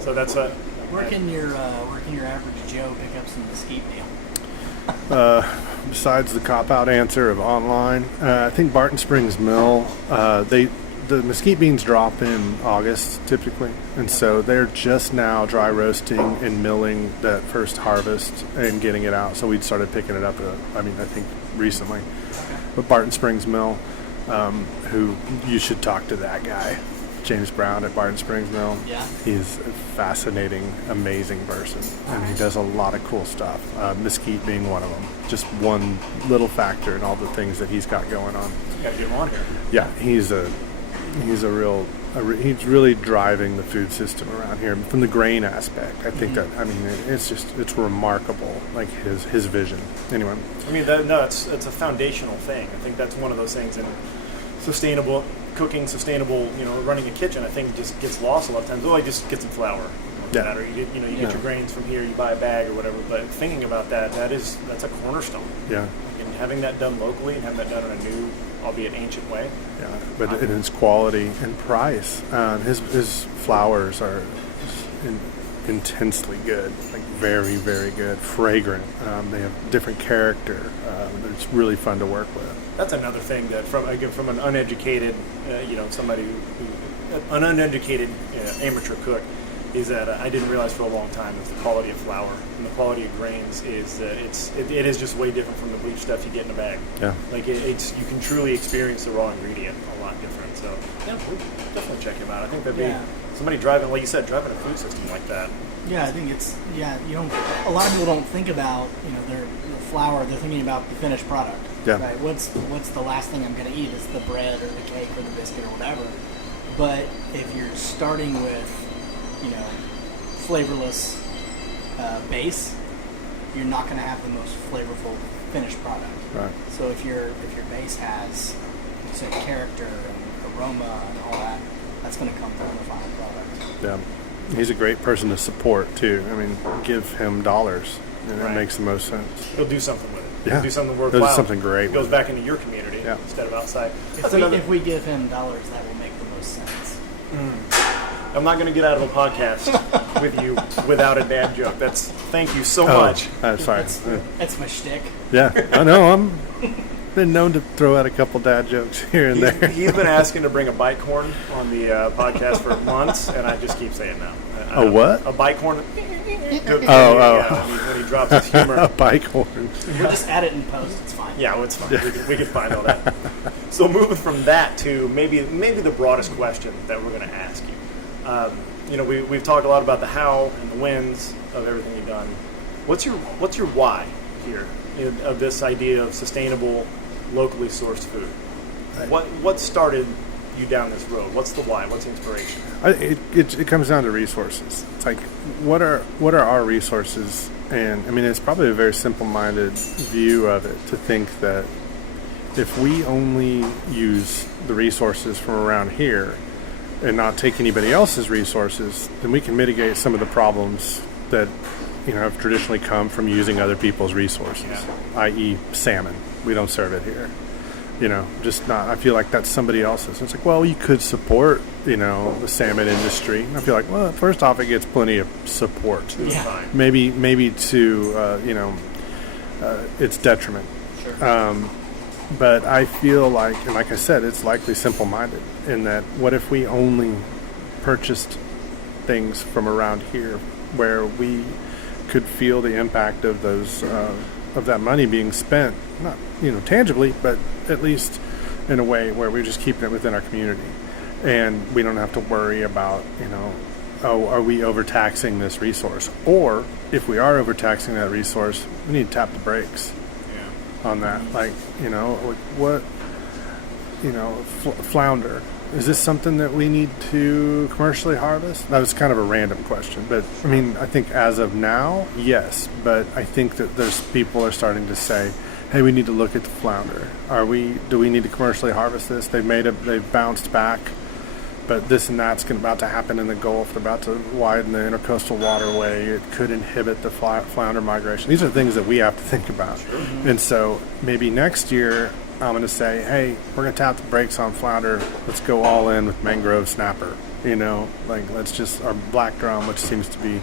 So that's a... Where can your average Joe pick up some mesquite meal? Besides the cop-out answer of online, I think Barton Springs Mill, the mesquite beans drop in August typically, and so they're just now dry roasting and milling that first harvest and getting it out. So we started picking it up, I think recently. Okay. But Barton Springs Mill, who you should talk to that guy, James Brown at Barton Springs Mill. Yeah. He's a fascinating, amazing person, and he does a lot of cool stuff. Mesquite being one of them. Just one little factor in all the things that he's got going on. You gotta get him on here. Yeah, he's really driving the food system around here from the grain aspect. I think it's remarkable, like his vision. Anyway. I mean, it's a foundational thing. I think that's one of those things in sustainable cooking, running a kitchen. I think just gets lost a lot of times. Oh, I just get some flour. Yeah. Or you get your grains from here. You buy a bag or whatever. But thinking about that's a cornerstone. Yeah. And having that done locally and having that done in a new, albeit ancient way. Yeah, but in its quality and price, his flowers are intensely good, like very, very good, fragrant. They have different character. It's really fun to work with. That's another thing that from an uneducated, an uneducated amateur cook, is that I didn't realize for a long time is the quality of flour and the quality of grains is that it is just way different from the bleach stuff you get in a bag. Yeah. Like it's you can truly experience the raw ingredient a lot different. So yeah, we'll definitely check him out. I think that'd be somebody driving, like you said, driving a food system like that. Yeah, I think a lot of people don't think about, their flour, they're thinking about the finished product. Yeah. Right? What's the last thing I'm going to eat? Is the bread or the cake or the biscuit or whatever. But if you're starting with, flavorless base, you're not going to have the most flavorful finished product. Right. So if your base has, say, character and aroma and all that, that's going to come from the final product. Yeah. He's a great person to support too. I mean, give him dollars, and it makes the most sense. He'll do something with it. Yeah. He'll do something worthwhile. He'll do something great. It goes back into your community instead of outside. If we give him dollars, that will make the most sense. I'm not going to get out of a podcast with you without a dad joke. Thank you so much. Sorry. That's my shtick. Yeah, I know. I'm been known to throw out a couple dad jokes here and there. He's been asking to bring a bike horn on the podcast for months, and I just keep saying no. A what? A bike horn. When he drops his humor. A bike horn. We'll just add it in post. It's fine. Yeah, it's fine. We can find all that. So moving from that to maybe the broadest question that we're going to ask you. We've talked a lot about the how and the whens of everything you've done. What's your why here of this idea of sustainable, locally sourced food? What started you down this road? What's the why? What's the inspiration? It comes down to resources. It's like what are our resources? And I mean, it's probably a very simple-minded view of it to think that if we only use the resources from around here and not take anybody else's resources, then we can mitigate some of the problems that have traditionally come from using other people's resources, i.e. salmon. We don't serve it here. just not. I feel like that's somebody else's. It's like, well, you could support, the salmon industry. And I feel like, well, first off, it gets plenty of support. Yeah. Maybe to, its detriment. Sure. But I feel like, and like I said, it's likely simple-minded in that what if we only purchased things from around here where we could feel the impact of those of that money being spent, not tangibly, but at least in a way where we're just keeping it within our community, and we don't have to worry about are we overtaxing this resource, or if we are overtaxing that resource, we need to tap the brakes on that. Like what flounder. Is this something that we need to commercially harvest? That was kind of a random question, but I mean, I think as of now, yes. But I think that there's people are starting to say, "Hey, we need to look at the flounder. Do we need to commercially harvest this? They've bounced back, but this and that's about to happen in the Gulf. They're about to widen the intercoastal waterway. It could inhibit the flounder migration. These are things that we have to think about. Sure. And so maybe next year, I'm going to say, hey, we're going to tap the brakes on flounder. Let's go all in with mangrove snapper. Let's just, our black drum, which seems to be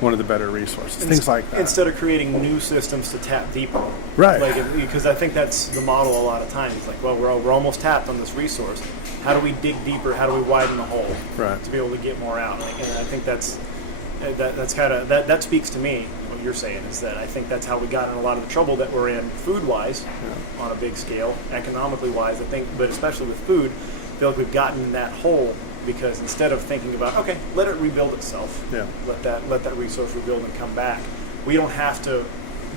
one of the better resources. Things like that. Instead of creating new systems to tap deeper. Right. Because I think that's the model a lot of times. It's like, well, we're almost tapped on this resource. How do we dig deeper? How do we widen the hole to be able to get more out? And I think that's kind of, that speaks to me. What you're saying is that I think that's how we got in a lot of the trouble that we're in food-wise on a big scale, economically-wise, I think, but especially with food, I feel like we've gotten in that hole because instead of thinking about, okay, let it rebuild itself, let that resource rebuild and come back, we don't have to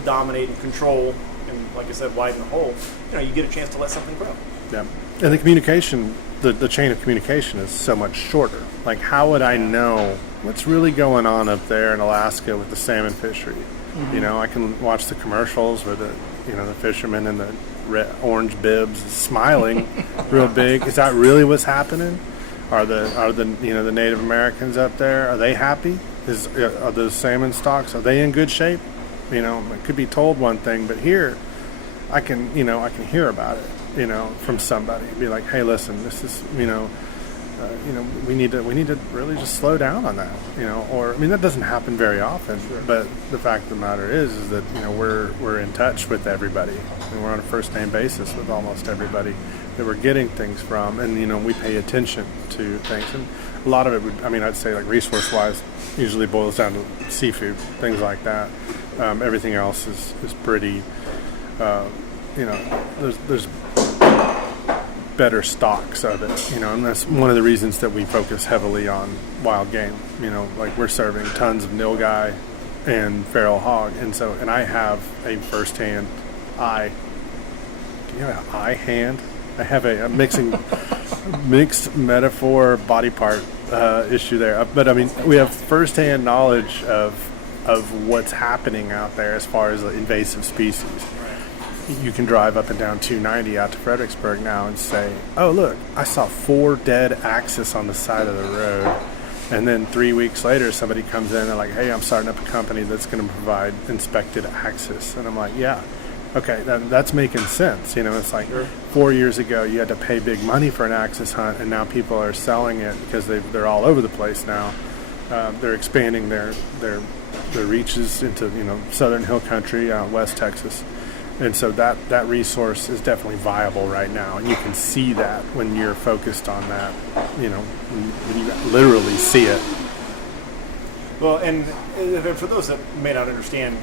dominate and control and, like I said, widen the hole. You get a chance to let something grow. Yeah. And the communication, the chain of communication is so much shorter. Like, how would I know what's really going on up there in Alaska with the salmon fishery? Mm-hmm. I can watch the commercials where the fishermen in the orange bibs smiling real big. Is that really what's happening? Are the Native Americans up there? Are they happy? Are those salmon stocks? Are they in good shape? It could be told one thing, but here, I can hear about it. From somebody, be like, hey, listen, this is, we need to really just slow down on that, or, I mean, that doesn't happen very often, but the fact of the matter is that, we're in touch with everybody, and we're on a first name basis with almost everybody that we're getting things from, and, we pay attention to things, and a lot of it I'd say, like, resource-wise, usually boils down to seafood, things like that. Everything else is pretty, there's better stocks of it, and that's one of the reasons that we focus heavily on wild game. Like, we're serving tons of nilgai and feral hog, and I have a first-hand eye. Do you have an eye hand? I have a mixed metaphor body part issue there, but I mean, we have first-hand knowledge of what's happening out there as far as the invasive species. You can drive up and down 290 out to Fredericksburg now and say, oh, look, I saw 4 dead axis on the side of the road. And then 3 weeks later, somebody comes in and they're like, hey, I'm starting up a company that's going to provide inspected axis. And I'm like, yeah, okay, that's making sense. It's like 4 years ago, you had to pay big money for an axis hunt, and now people are selling it because they're all over the place now. They're expanding their reaches into, southern hill country, West Texas. And so that resource is definitely viable right now, and you can see that when you're focused on that, when you literally see it. Well, and for those that may not understand,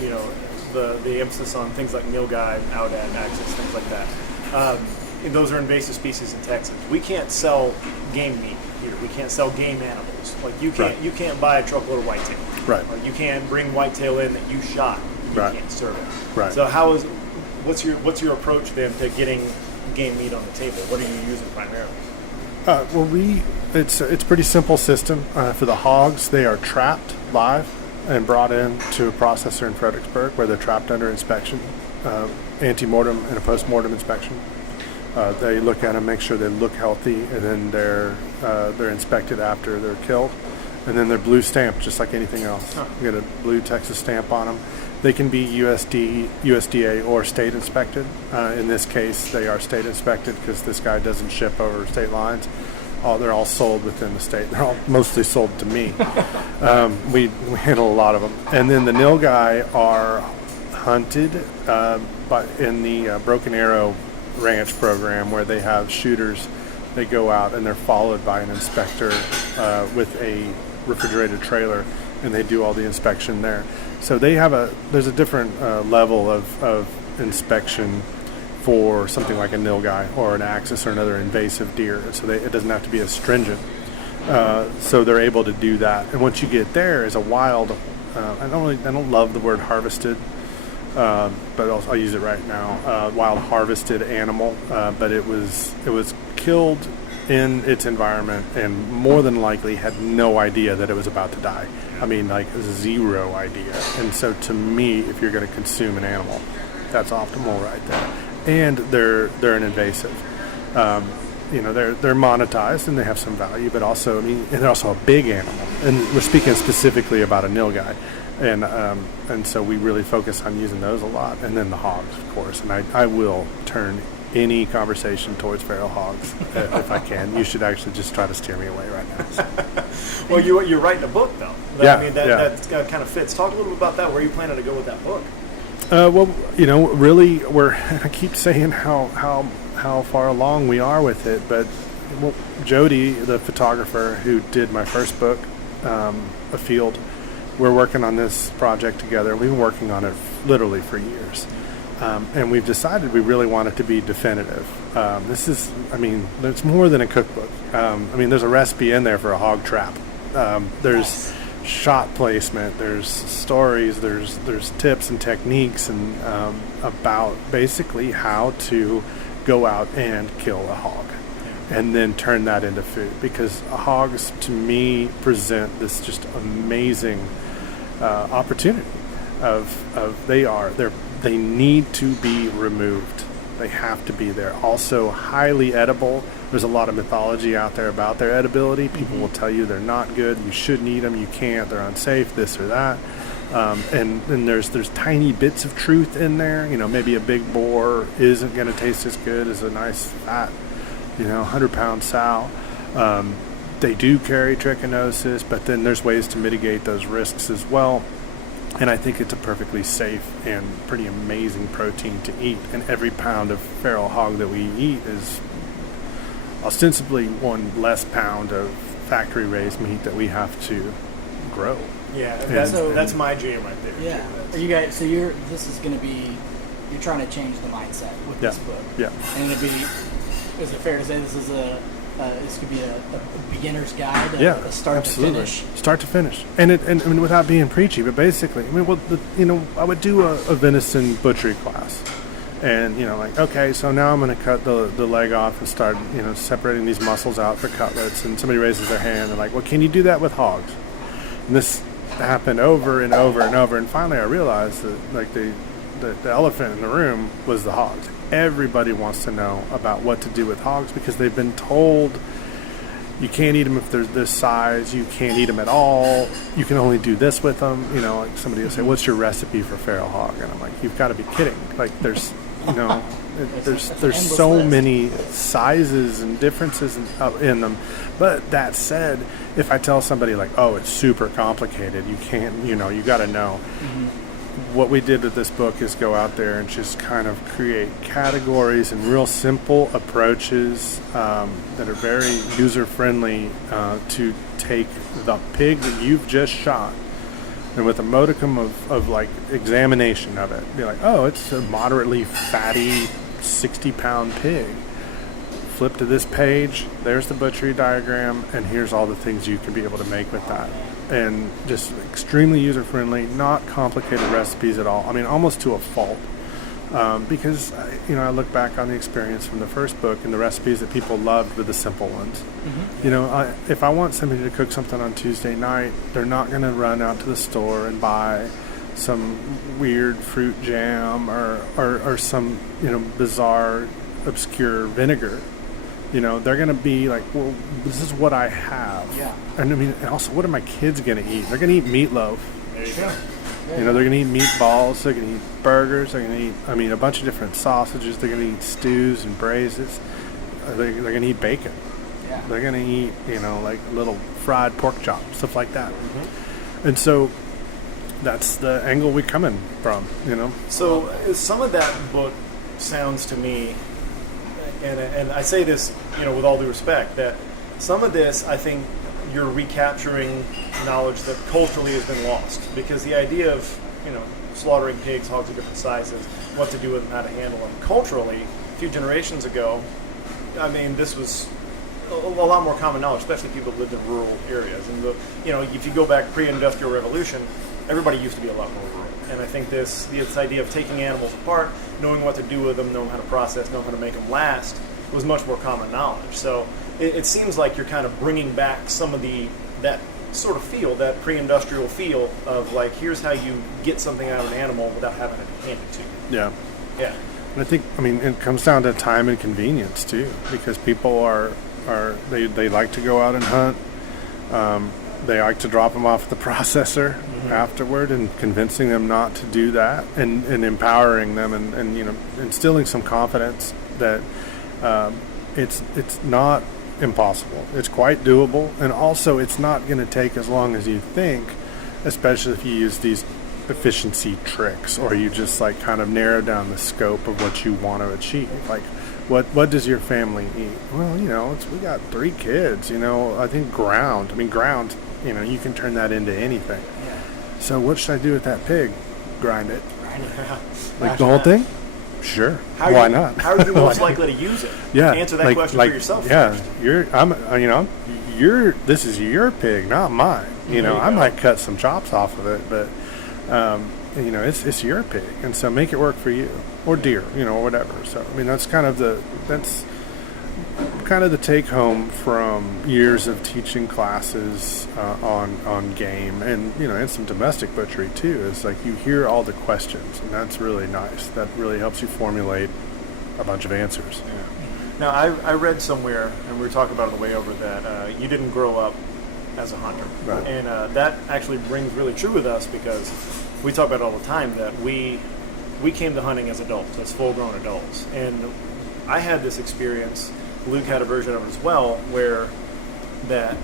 the emphasis on things like nilgai, outad, axis, things like that, those are invasive species in Texas. We can't sell game meat here. We can't sell game animals. Like, you can't buy a truckload of whitetail. Right. Or you can't bring whitetail in that you shot. You can't serve it. Right. So what's your approach then to getting game meat on the table? What are you using primarily? It's a pretty simple system. For the hogs, they are trapped live and brought in to a processor in Fredericksburg where they're trapped under inspection, ante-mortem and a post-mortem inspection. They look at them, make sure they look healthy, and then they're inspected after they're killed. And then they're blue stamped just like anything else. You get a blue Texas stamp on them. They can be USDA, or state inspected. In this case, they are state inspected because this guy doesn't ship over state lines. They're all sold within the state. They're all mostly sold to me. We handle a lot of them. And then the nilgai are hunted in the Broken Arrow Ranch program, where they have shooters. They go out and they're followed by an inspector with a refrigerated trailer, and they do all the inspection there. So there's a different level of inspection for something like a nilgai or an axis or another invasive deer. So it doesn't have to be as stringent. So they're able to do that. And once you get there, as a wild, I don't love the word harvested, but I'll use it right now. Wild harvested animal, but it was killed in its environment, and more than likely had no idea that it was about to die. I mean, like, zero idea. And so to me, if you're going to consume an animal, that's optimal right there. And they're an invasive. They're monetized and they have some value, but also, and they're also a big animal. And we're speaking specifically about a nilgai. And so we really focus on using those a lot. And then the hogs, of course. And I will turn any conversation towards feral hogs if I can. You should actually just try to steer me away right now. Well, you're writing a book, though. That kind of fits. Talk a little bit about that. Where are you planning to go with that book? Really, I keep saying how far along we are with it, but Jody, the photographer who did my first book, A Field, we're working on this project together. We've been working on it literally for years. And we've decided we really want it to be definitive. It's more than a cookbook. There's a recipe in there for a hog trap. There's shot placement, there's stories, there's tips and techniques, and about basically how to go out and kill a hog and then turn that into food. Because hogs, to me, present this just amazing opportunity they need to be removed. They have to be there. Also highly edible. There's a lot of mythology out there about their edibility. People will tell you they're not good, you shouldn't eat them, you can't, they're unsafe, this or that. And then there's tiny bits of truth in there. Maybe a big boar isn't going to taste as good as a nice fat 100-pound sow. They do carry trichinosis, but then there's ways to mitigate those risks as well. And I think it's a perfectly safe and pretty amazing protein to eat. And every pound of feral hog that we eat is ostensibly one less pound of factory-raised meat that we have to grow. Yeah, that's my jam right there. Yeah. Are you guys? So you're trying to change the mindset with this book. Yeah. And is it fair to say this could be a beginner's guide, a start absolutely. to finish? Start to finish. And without being preachy, but basically, I would do a venison butchery class. And, okay, so now I'm going to cut the leg off and start, separating these muscles out for cutlets. And somebody raises their hand and well, can you do that with hogs? And this happened over and over and over. And finally I realized that, the elephant in the room was the hogs. Everybody wants to know about what to do with hogs because they've been told you can't eat them if they're this size, you can't eat them at all, you can only do this with them. Somebody will say, what's your recipe for feral hog? And I'm like, you've got to be kidding. There's so list. many sizes and differences in them. But that said, if I tell somebody it's super complicated, you can't, you got to know. Mm-hmm. What we did with this book is go out there and just kind of create categories and real simple approaches that are very user-friendly to take the pig that you've just shot and with a modicum of examination of it, be like, oh, it's a moderately fatty 60-pound pig. Flip to this page, there's the butchery diagram, and here's all the things you can be able to make with that. And just extremely user-friendly, not complicated recipes at all. Almost to a fault. Because, I look back on the experience from the first book and the recipes that people loved were the simple ones. Mm-hmm. If I want somebody to cook something on Tuesday night, they're not going to run out to the store and buy some weird fruit jam or some, bizarre, obscure vinegar. They're going to be like, well, this is what I have. Yeah. And also, what are my kids going to eat? They're going to eat meatloaf. There you go. You know, they're going to eat meatballs, they're going to eat burgers, they're going to eat, a bunch of different sausages, they're going to eat stews and braises, they're going to eat bacon. Yeah. They're going to eat, like little fried pork chops, stuff like that. Mm-hmm. And so that's the angle we come in from, So some of that book sounds to me, and I say this, with all due respect, that some of this, I think, you're recapturing knowledge that culturally has been lost, because the idea of slaughtering pigs, hogs of different sizes, what to do with them, how to handle them culturally, a few generations ago, this was a lot more common knowledge, especially people who lived in rural areas. And if you go back pre-industrial revolution, everybody used to be a lot more rural. And I think this idea of taking animals apart, knowing what to do with them, knowing how to process, knowing how to make them last, was much more common knowledge. So it seems like you're kind of bringing back some of that sort of feel, that pre-industrial feel of like, here's how you get something out of an animal without having it handed to you. Yeah. Yeah. And I think, it comes down to time and convenience too, because people they like to go out and hunt. They like to drop them off at the processor afterward, and convincing them not to do that, and empowering them, and instilling some confidence that it's not impossible. It's quite doable, and also it's not going to take as long as you think, especially if you use these efficiency tricks, or you just like kind of narrow down the scope of what you want to achieve. Like, what does your family eat? Well, we got 3 kids. I think ground, you can turn that into anything. Yeah. So what should I do with that pig? Grind it. Like the whole thing? Sure. Why not? How are you most likely to use it? Yeah. Answer that question for yourself. Yeah. First. This is your pig, not mine. I might cut some chops off of it, but it's your pig, and so make it work for you, or deer, or whatever. So that's kind of the take home from years of teaching classes on game, and some domestic butchery too. Is like you hear all the questions, and that's really nice. That really helps you formulate a bunch of answers. Yeah. Now I read somewhere, and we were talking about it on the way over, that you didn't grow up as a hunter, right. And that actually rings really true with us, because we talk about it all the time that we came to hunting as adults, as full-grown adults, and I had this experience. Luke had a version of it as well, where that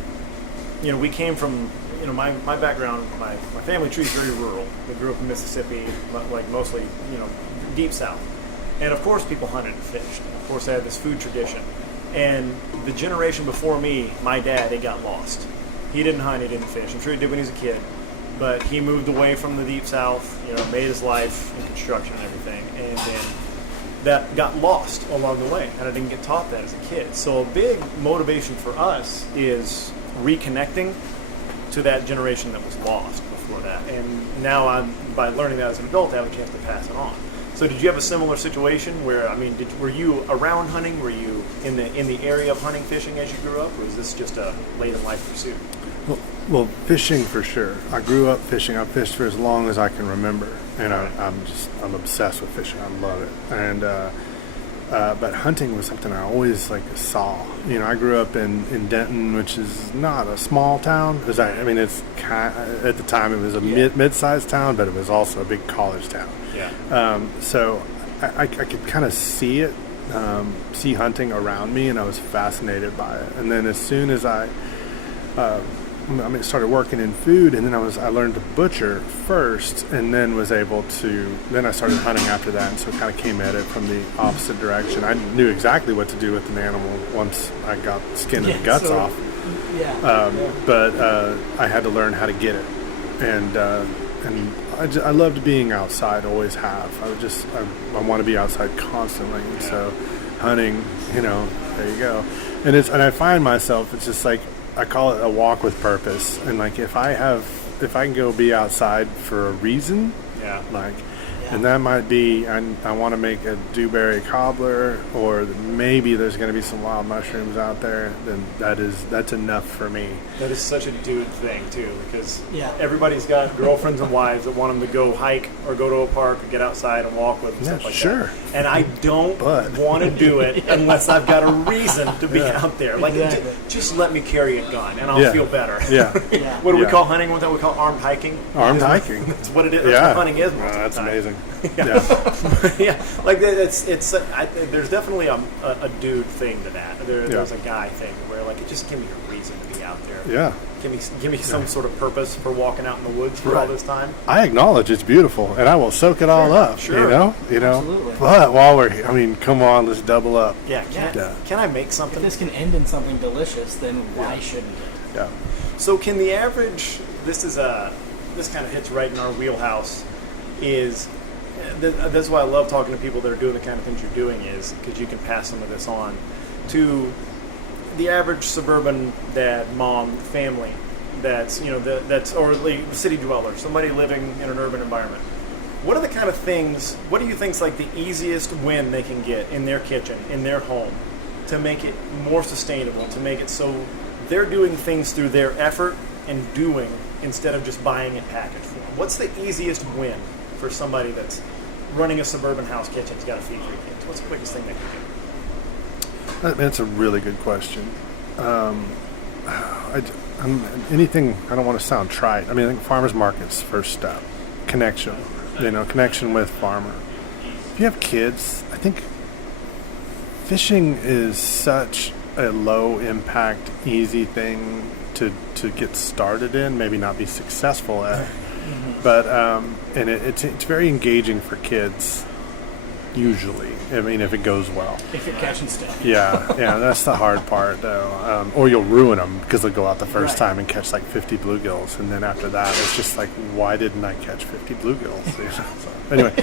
we came from my background, my family tree is very rural. We grew up in Mississippi, like mostly deep south, and of course people hunted and fished. Of course they had this food tradition, and the generation before me, my dad, he got lost. He didn't hunt, he didn't fish. I'm sure he did when he was a kid, but he moved away from the deep south, made his life in construction and everything, and then that got lost along the way, and I didn't get taught that as a kid. So a big motivation for us is reconnecting to that generation that was lost before that, and now by learning that as an adult, I have a chance to pass it on. So did you have a similar situation where, were you around hunting? Were you in the area of hunting, fishing as you grew up, or was this just a late in life pursuit? Well, fishing for sure. I grew up fishing. I fished for as long as I can remember, and I'm obsessed with fishing. I love it. And but hunting was something I always saw. I grew up in Denton, which is not a small town. It's at the time it was a mid-sized town, but it was also a big college town. Yeah. So I could kind of see it, see hunting around me, and I was fascinated by it. And then as soon as I started working in food, and then I learned to butcher first, and then then I started hunting after that, and so it kind of came at it from the opposite direction. I knew exactly what to do with an animal once I got the skin and the guts off. Yeah. But I had to learn how to get it, and I loved being outside, always have. I want to be outside constantly, and so hunting, there you go. And I find myself, it's just like, I call it a walk with purpose, and if I can go be outside for a reason, And that might be, I want to make a dewberry cobbler, or maybe there's going to be some wild mushrooms out there. Then that's enough for me. That is such a dude thing too, because Yeah. everybody's got girlfriends and wives that want them to go hike or go to a park or get outside and walk with and stuff like sure. that. And I don't want to do it unless I've got a reason to be out there. Like, Exactly. just let me carry a gun and I'll feel better. Yeah. Yeah. What do we Yeah. call hunting? What do we call armed hiking? Armed hiking. That's what it is. That's what hunting is most of the That's time. amazing. Yeah. Yeah, like there's definitely a dude thing to that. There's a guy thing where like just give me a reason to be out there. Yeah. Give me some sort of purpose for walking out in the woods for all this time. I acknowledge it's beautiful, and I will soak it all up. Sure. You know. Absolutely. But while we're here, I mean, come on, let's double up. Yeah. Can I make If something? this can end in something delicious, then why shouldn't it? Yeah. So can the average? This kind of hits right in our wheelhouse. That's why I love talking to people that are doing the kind of things you're doing, is because you can pass some of this on to the average suburban dad, mom, family that's or like city dweller, somebody living in an urban environment. What are the kind of things? What do you think's like the easiest win they can get in their kitchen, in their home, to make it more sustainable, to make it so they're doing things through their effort and doing instead of just buying it packaged for them? What's the easiest win for somebody that's running a suburban house kitchen, has got to feed 3 kids? What's the quickest thing they can do? That's a really good question. I don't want to sound trite. I mean, I think farmers market's first step. Connection. Connection with farmer. If you have kids, I think fishing is such a low impact, easy thing to get started in, maybe not be successful at. But and it's very engaging for kids. Usually, I mean, if it goes well. If you're catching stuff. Yeah, that's the hard part, though. Or you'll ruin them because they'll go out the first time and catch like 50 bluegills, and then after that, it's just like, why didn't I catch 50 bluegills? So, anyway,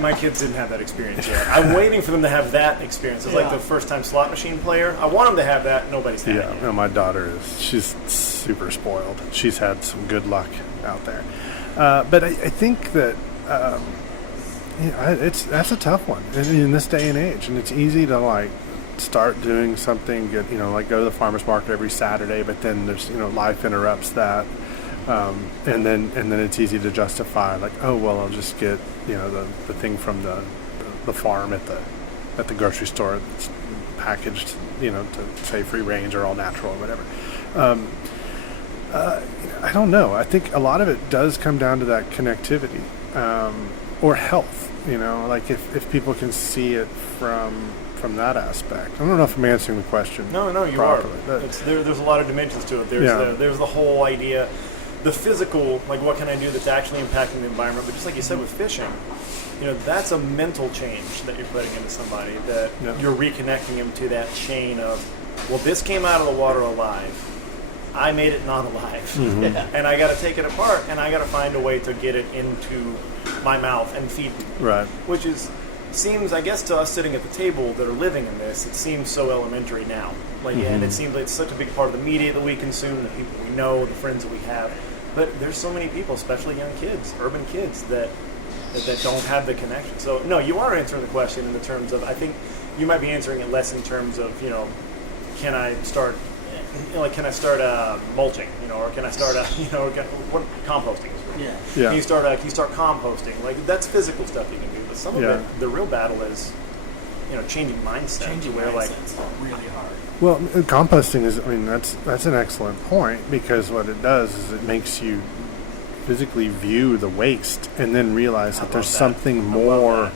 my kids didn't have that experience yet. I'm waiting for them to have that experience. It's like the first time slot machine player. I want them to have that. Nobody's had it yet. No, my daughter she's super spoiled. She's had some good luck out there, but I think that. That's a tough one in this day and age, and it's easy to like start doing something good, like go to the farmers market every Saturday, but then there's life interrupts that, and then it's easy to justify like, oh well, I'll just get the thing from the farm at the grocery store that's packaged to say free range or all natural or whatever. I don't know. I think a lot of it does come down to that connectivity or health. Like if people can see it from that aspect. I don't know if I'm answering the question. No, you properly, are. There's a lot of dimensions to it. There's the whole idea, the physical, like what can I do that's actually impacting the environment. But just like you said with fishing, that's a mental change that you're putting into somebody, that you're reconnecting them to that chain of, well, this came out of the water alive. I made it not alive. And I got to take it apart, and I got to find a way to get it into my mouth and feed people. Right. Which seems, I guess, to us sitting at the table that are living in this, it seems so elementary now. And it seems like it's such a big part of the media that we consume, the people we know, the friends that we have. But there's so many people, especially young kids, urban kids, that don't have the connection. So, no, you are answering the question in the terms of, I think you might be answering it less in terms of, can I start mulching, or can I start what composting is really. Yeah. Can you start composting? Like, that's physical stuff you can do, but some of it, the real battle is, changing mindset. Mindset's really hard. Well, composting is, that's an excellent point, because what it does is it makes you physically view the waste and then realize that there's something more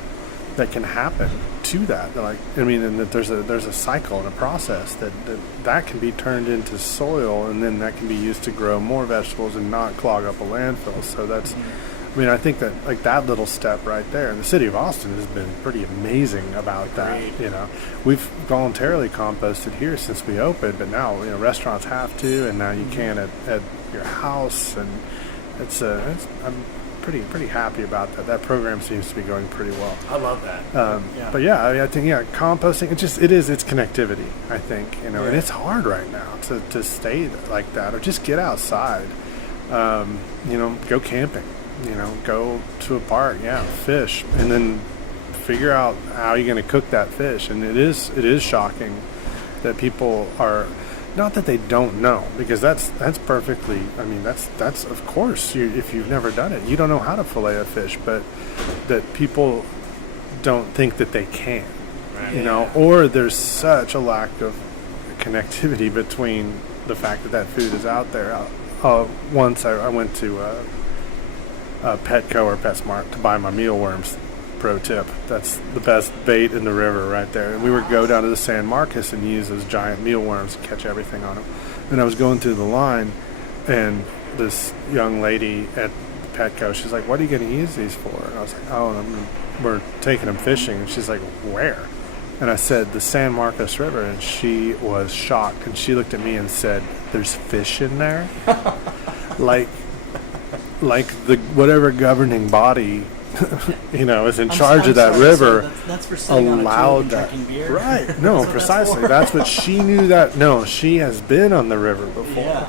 that can happen to that. And that there's a cycle and a process that can be turned into soil, and then that can be used to grow more vegetables and not clog up a landfill. So that's, I think that like that little step right there, and the city of Austin has been pretty amazing about that. We've voluntarily composted here since we opened, but now restaurants have to, and now you can at your house, and I'm pretty happy about that. That program seems to be going pretty well. I love that. But I think composting. It's connectivity. I think and it's hard right now to stay like that, or just get outside. Go camping. go to a park, fish, and then figure out how you're going to cook that fish. And it is shocking that people are, not that they don't know, because that's perfectly, that's of course, if you've never done it, you don't know how to fillet a fish, but that people don't think that they can, or there's such a lack of connectivity between the fact that food is out there. Once I went to Petco or PetSmart to buy my mealworms. Pro tip, that's the best bait in the river right there. And we would go down to the San Marcos and use those giant mealworms and catch everything on them. And I was going through the line, and this young lady at Petco, she's like, "What are you going to use these for?" And I was like, "Oh, we're taking them fishing." And she's like, "Where?" And I said, "The San Marcos River." And she was shocked, and she looked at me and said, "There's fish in there?" like the whatever governing body is in charge of that river. That's for sitting allowed on a tube and drinking beer. Right? No, precisely. That's what she knew. That no, she has been on the river before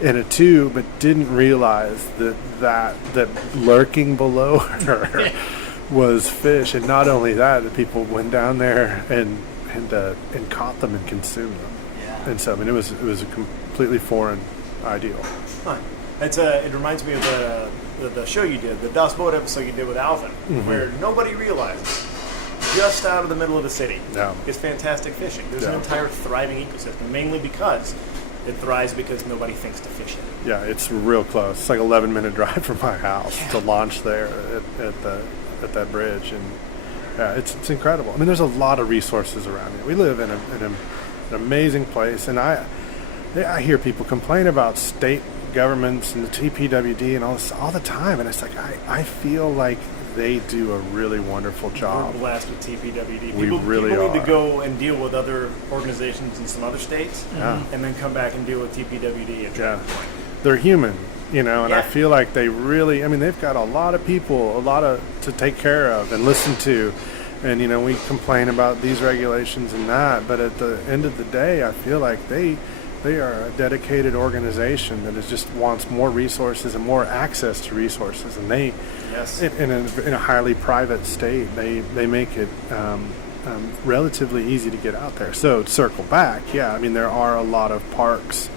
in a tube, but didn't realize that lurking below her was fish. And not only that, the people went down there and caught them and consumed them. Yeah. And so it was a completely foreign ideal. Huh. It reminds me of the show you did, the Das Boot episode you did with Alvin, where nobody realizes just out of the middle of the city is fantastic fishing. There's an entire thriving ecosystem, mainly because it thrives because nobody thinks to fish it. Yeah, it's real close. It's like 11-minute drive from my house to launch there at that bridge, and it's incredible. I mean, there's a lot of resources around here. We live in an amazing place, and I hear people complain about state governments and the TPWD and all this all the time, and it's like I feel like they do a really wonderful job. We're blessed with TPWD. People need to go and deal with other organizations in some other states, and then come back and deal with TPWD at Dragon Point. They're human, and I feel like they really, they've got a lot of people, to take care of and listen to, and we complain about these regulations and that, but at the end of the day, I feel like they are a dedicated organization that just wants more resources and more access to resources, and they, in a highly private state, they make it relatively easy to get out there. So to circle back, there are a lot of parks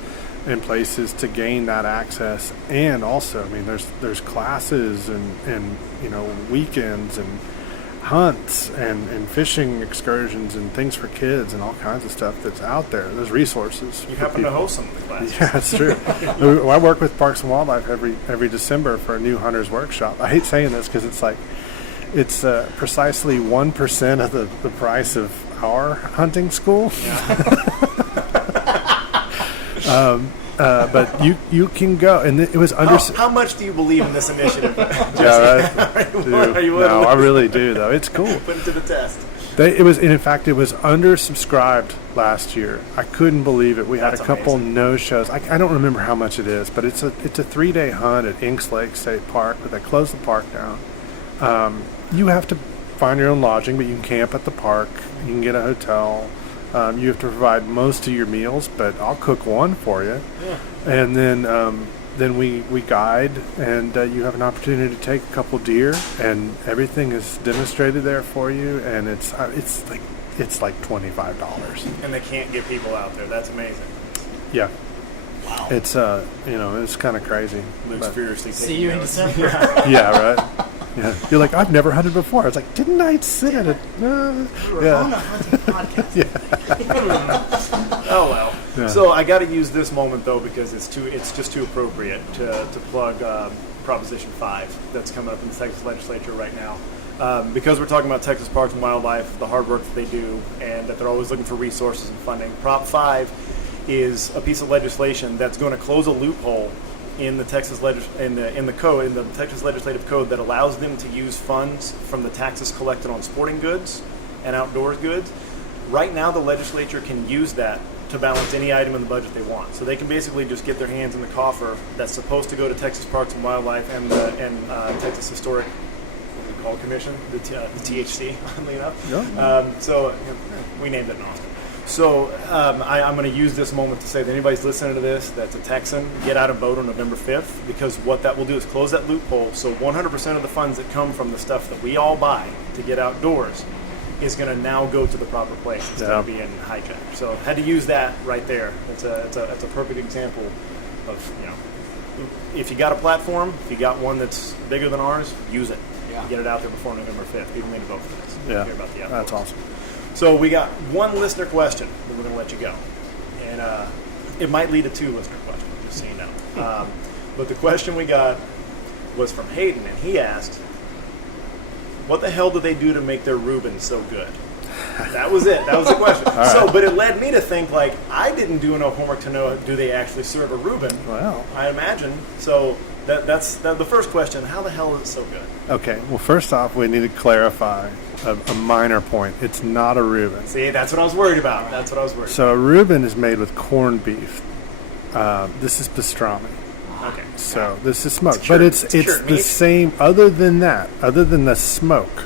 and places to gain that access, and also, there's classes and weekends and hunts and fishing excursions and things for kids and all kinds of stuff that's out there. There's resources. You happen to host some of the classes. Yeah, it's true. I work with Parks and Wildlife every December for a new hunters workshop. I hate saying this because it's precisely 1% of the price of our hunting school. Yeah. But you can go, and it was under. How much do you believe in this initiative? I really do, though. It's cool. Put it to the test. It was undersubscribed last year. I couldn't believe it. We had a couple no-shows. I don't remember how much it is, but it's a 3-day hunt at Inks Lake State Park, but they closed the park down. You have to find your own lodging, but you can camp at the park. You can get a hotel. You have to provide most of your meals, but I'll cook one for you. Yeah. And then we guide, and you have an opportunity to take a couple deer, and everything is demonstrated there for you, and it's like $25. And they can't get people out there. That's amazing. Yeah. Wow. It's it's kind of crazy. Luke's furiously taking See you in notes. December. Yeah, right. Yeah, you're like, I've never hunted before. I was like, didn't I sit at a? We were on a hunting podcast. Oh well. Yeah. So I got to use this moment though because it's just too appropriate to plug Proposition 5 that's coming up in the Texas legislature right now. Because we're talking about Texas Parks and Wildlife, the hard work that they do, and that they're always looking for resources and funding. Prop 5 is a piece of legislation that's going to close a loophole in the Texas in the Texas legislative code that allows them to use funds from the taxes collected on sporting goods and outdoors goods. Right now, the legislature can use that to balance any item in the budget they want. So they can basically just get their hands in the coffer that's supposed to go to Texas Parks and Wildlife and Texas Historic Commission, the THC, oddly enough. Yeah. So we named it in Austin. So I'm going to use this moment to say that anybody's listening to this that's a Texan, get out and vote on November 5th, because what that will do is close that loophole. So 100% of the funds that come from the stuff that we all buy to get outdoors is going to now go to the proper place. It's going to be in hijack. So had to use that right there. It's a perfect example of, you know, if you got a platform, if you got one that's bigger than ours, use it. Yeah. Get it out there before November 5th. People need to vote for this. Yeah, Care about the outdoors. that's awesome. So we got one listener question, then we're going to let you go. And it might lead to two listener questions, just so you know. But the question we got was from Hayden, and he asked, what the hell do they do to make their Reuben so good? That was it. That was the question. So, but it led me to think, like, I didn't do enough homework to know, do they actually serve a Reuben? Wow. I imagine. So that's the first question. How the hell is it so good? Okay, well, first off, we need to clarify a minor point. It's not a Reuben. See, that's what I was worried about. That's what I was worried So a Reuben is made with corned beef. This is pastrami. about. Okay. So this is smoked, cured- but it's cured the meat. same. Other than that, other than the smoke,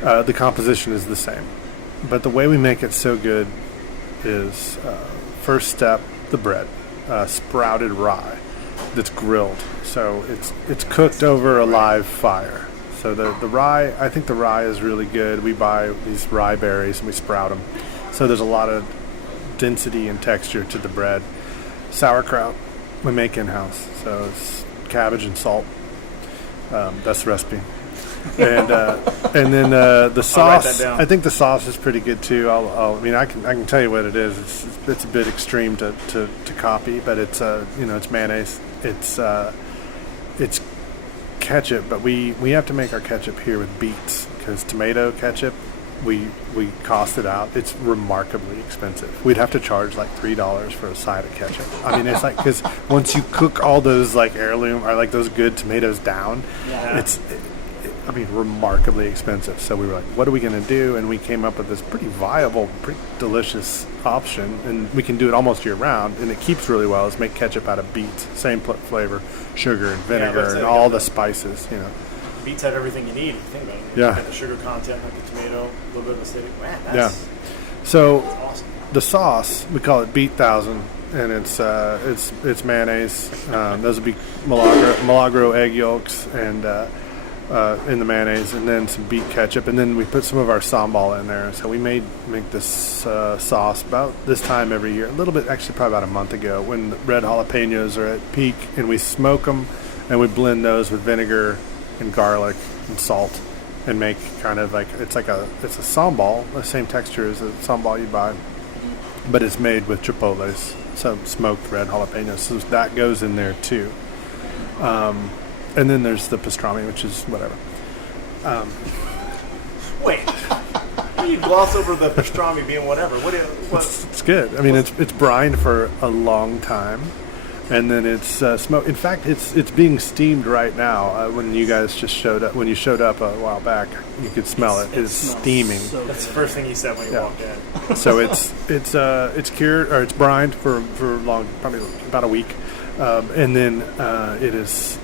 the composition is the same. But the way we make it so good is first step, the bread, sprouted rye that's grilled. So it's cooked over a live fire. So the rye, I think the rye is really good. We buy these rye berries and we sprout them. So there's a lot of density and texture to the bread. Sauerkraut we make in-house. So it's cabbage and salt. That's the recipe. And then the I'll write that sauce. down. I think the sauce is pretty good too. I can tell you what it is. It's a bit extreme to copy, but it's it's mayonnaise. It's ketchup, but we have to make our ketchup here with beets because tomato ketchup we cost it out. It's remarkably expensive. We'd have to charge like $3 for a side of ketchup. I mean, it's like because once you cook all those like heirloom or like those good tomatoes down, it's remarkably expensive. So we were like, what are we going to do? And we came up with this pretty viable, pretty delicious option, and we can do it almost year round, and it keeps really well. Is make ketchup out of beets, same flavor, sugar and vinegar, that's and it. all the spices. Beets have everything you need. If you think about it. Yeah. You got the sugar content, like the tomato, a little bit of acidic. Man, Yeah. that's So awesome. the sauce, we call it Beet Thousand, and it's mayonnaise. Those would be Milagro egg yolks and in the mayonnaise, and then some beet ketchup, and then we put some of our sambal in there. So we make this sauce about this time every year. A little bit, actually, probably about a month ago, when the red jalapenos are at peak, and we smoke them, and we blend those with vinegar and garlic and salt, and make kind of like it's a sambal, the same texture as a sambal you buy, but it's made with chipotles, so smoked red jalapenos. So that goes in there too. And then there's the pastrami, which is whatever. Wait. You gloss over the pastrami being whatever. It's good. I mean, it's brined for a long time, and then it's smoked. In fact, it's being steamed right now. When you guys just showed up, when you showed up a while back, you could smell it. It's steaming. So That's the first thing he said when he walked in. So it's cured, or it's brined for long, probably about a week. And then it is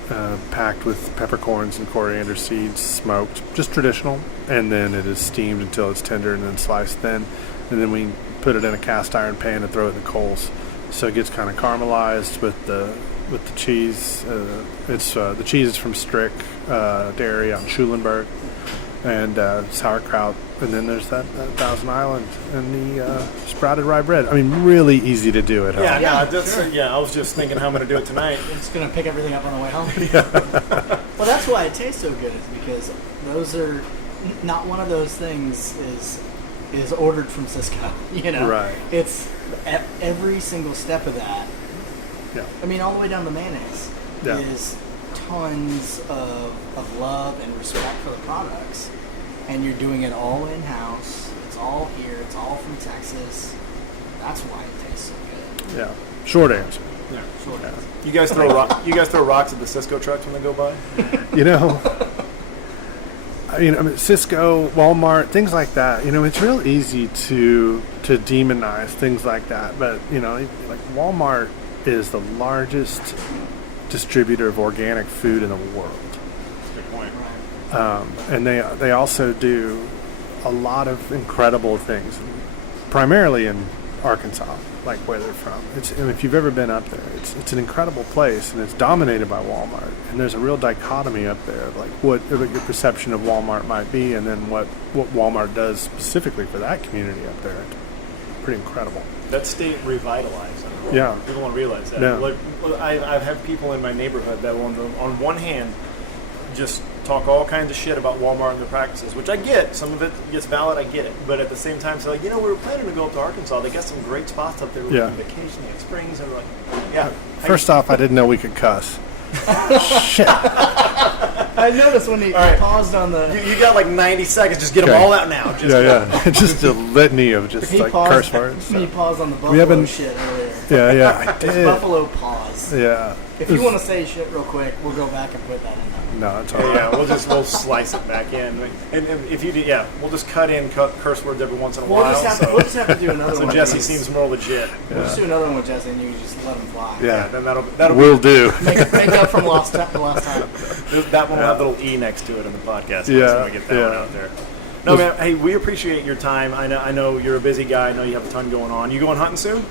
packed with peppercorns and coriander seeds, smoked, just traditional. And then it is steamed until it's tender, and then sliced thin. And then we put it in a cast iron pan and throw it in the coals, so it gets kind of caramelized with the cheese. The cheese is from Strick Dairy on Schulenburg, and sauerkraut. And then there's that Thousand Island and the sprouted rye bread. I mean, really easy to do at home. I was just thinking how I'm going to do it tonight. it's going to pick everything up on the way home. Well, that's why it tastes so good, is because those are not one of those things is ordered from Cisco. Right. It's every single step of that. Yeah. I mean, all the way down to mayonnaise is tons of love and respect for the products, and you're doing it all in house. It's all here. It's all from Texas. That's why it tastes so good. Yeah. Short answer. Yeah, sure. You guys throw rocks at the Cisco trucks when they go by? I mean, Cisco, Walmart, things like that. It's real easy to demonize things like that. But like Walmart is the largest distributor of organic food in the world. That's a good point. And they also do a lot of incredible things. primarily in Arkansas, like where they're from. And if you've ever been up there, it's an incredible place, and it's dominated by Walmart. And there's a real dichotomy up there, like what your perception of Walmart might be, and then what Walmart does specifically for that community up there. It's pretty incredible. That state revitalized. Yeah. People don't realize that. Yeah. Like, I've had people in my neighborhood that will, on one hand, just talk all kinds of shit about Walmart and their practices, which I get. Some of it gets valid, I get it. But at the same time, it's like, we were planning to go up to Arkansas. They got some great spots up there. We can vacation at Springs. And we're like, yeah. First off, I didn't know we could cuss. Shit. I noticed when he paused on the... You got like 90 seconds. Just get them all out now. Just Just a litany of just he like paused, curse words. He paused on the buffalo shit earlier. Yeah, I It's did. buffalo pause. Yeah. If you want to say shit real quick, we'll go back and put that in there. No, it's all right. Yeah, we'll slice it back in, and if you do, we'll just cut curse words every once in a while. We'll just have to do another one. So Jesse seems more legit. We'll just do another one with Jesse, and you can just let him fly. Yeah, then that'll will do. Make up from last time. That one will have a little E next to it in the podcast. Yeah, So we get that one out there. No, man. Hey, we appreciate your time. I know you're a busy guy. I know you have a ton going on. You going hunting soon?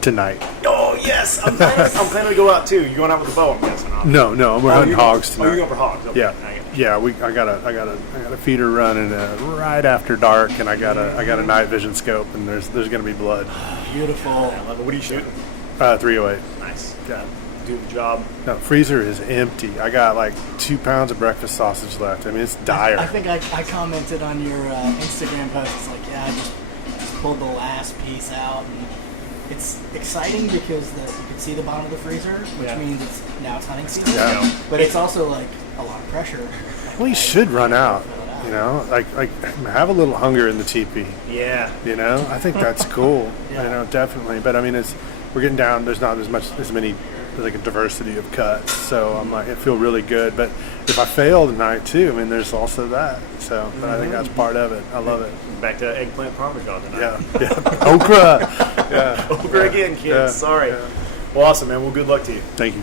Tonight. Oh yes, I'm planning to go out too. You going out with the bow? I'm guessing. No, we're hunting hogs tonight. Oh, you're going for hogs? Okay. Yeah. I got a feeder running right after dark, and I got a night vision scope, and there's going to be blood. Beautiful. I love it. What are you shooting? 308. Nice. Yeah. Do the job. No, freezer is empty. I got like 2 pounds of breakfast sausage left. I mean, it's dire. I think I commented on your Instagram post. It's like, I just pulled the last piece out, and it's exciting because you can see the bottom of the freezer, which means it's hunting season. Yeah. But it's also like a lot of pressure. We should run out. Like have a little hunger in the teepee. Yeah. I think that's cool. Definitely. But I mean, we're getting down. There's not as many. There's like a diversity of cuts, so I'm like, I feel really good. But if I fail tonight too, I mean, there's also that. So, but I think that's part of it. I love it. Back to eggplant parmesan tonight. Yeah. Okra. Yeah. Okra again, kids. Yeah. Sorry. Yeah. Well, awesome, man. Well, good luck to you. Thank you.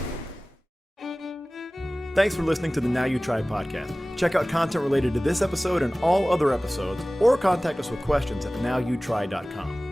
Thanks for listening to the Now You Try podcast. Check out content related to this episode and all other episodes, or contact us with questions at nowyouTry.com.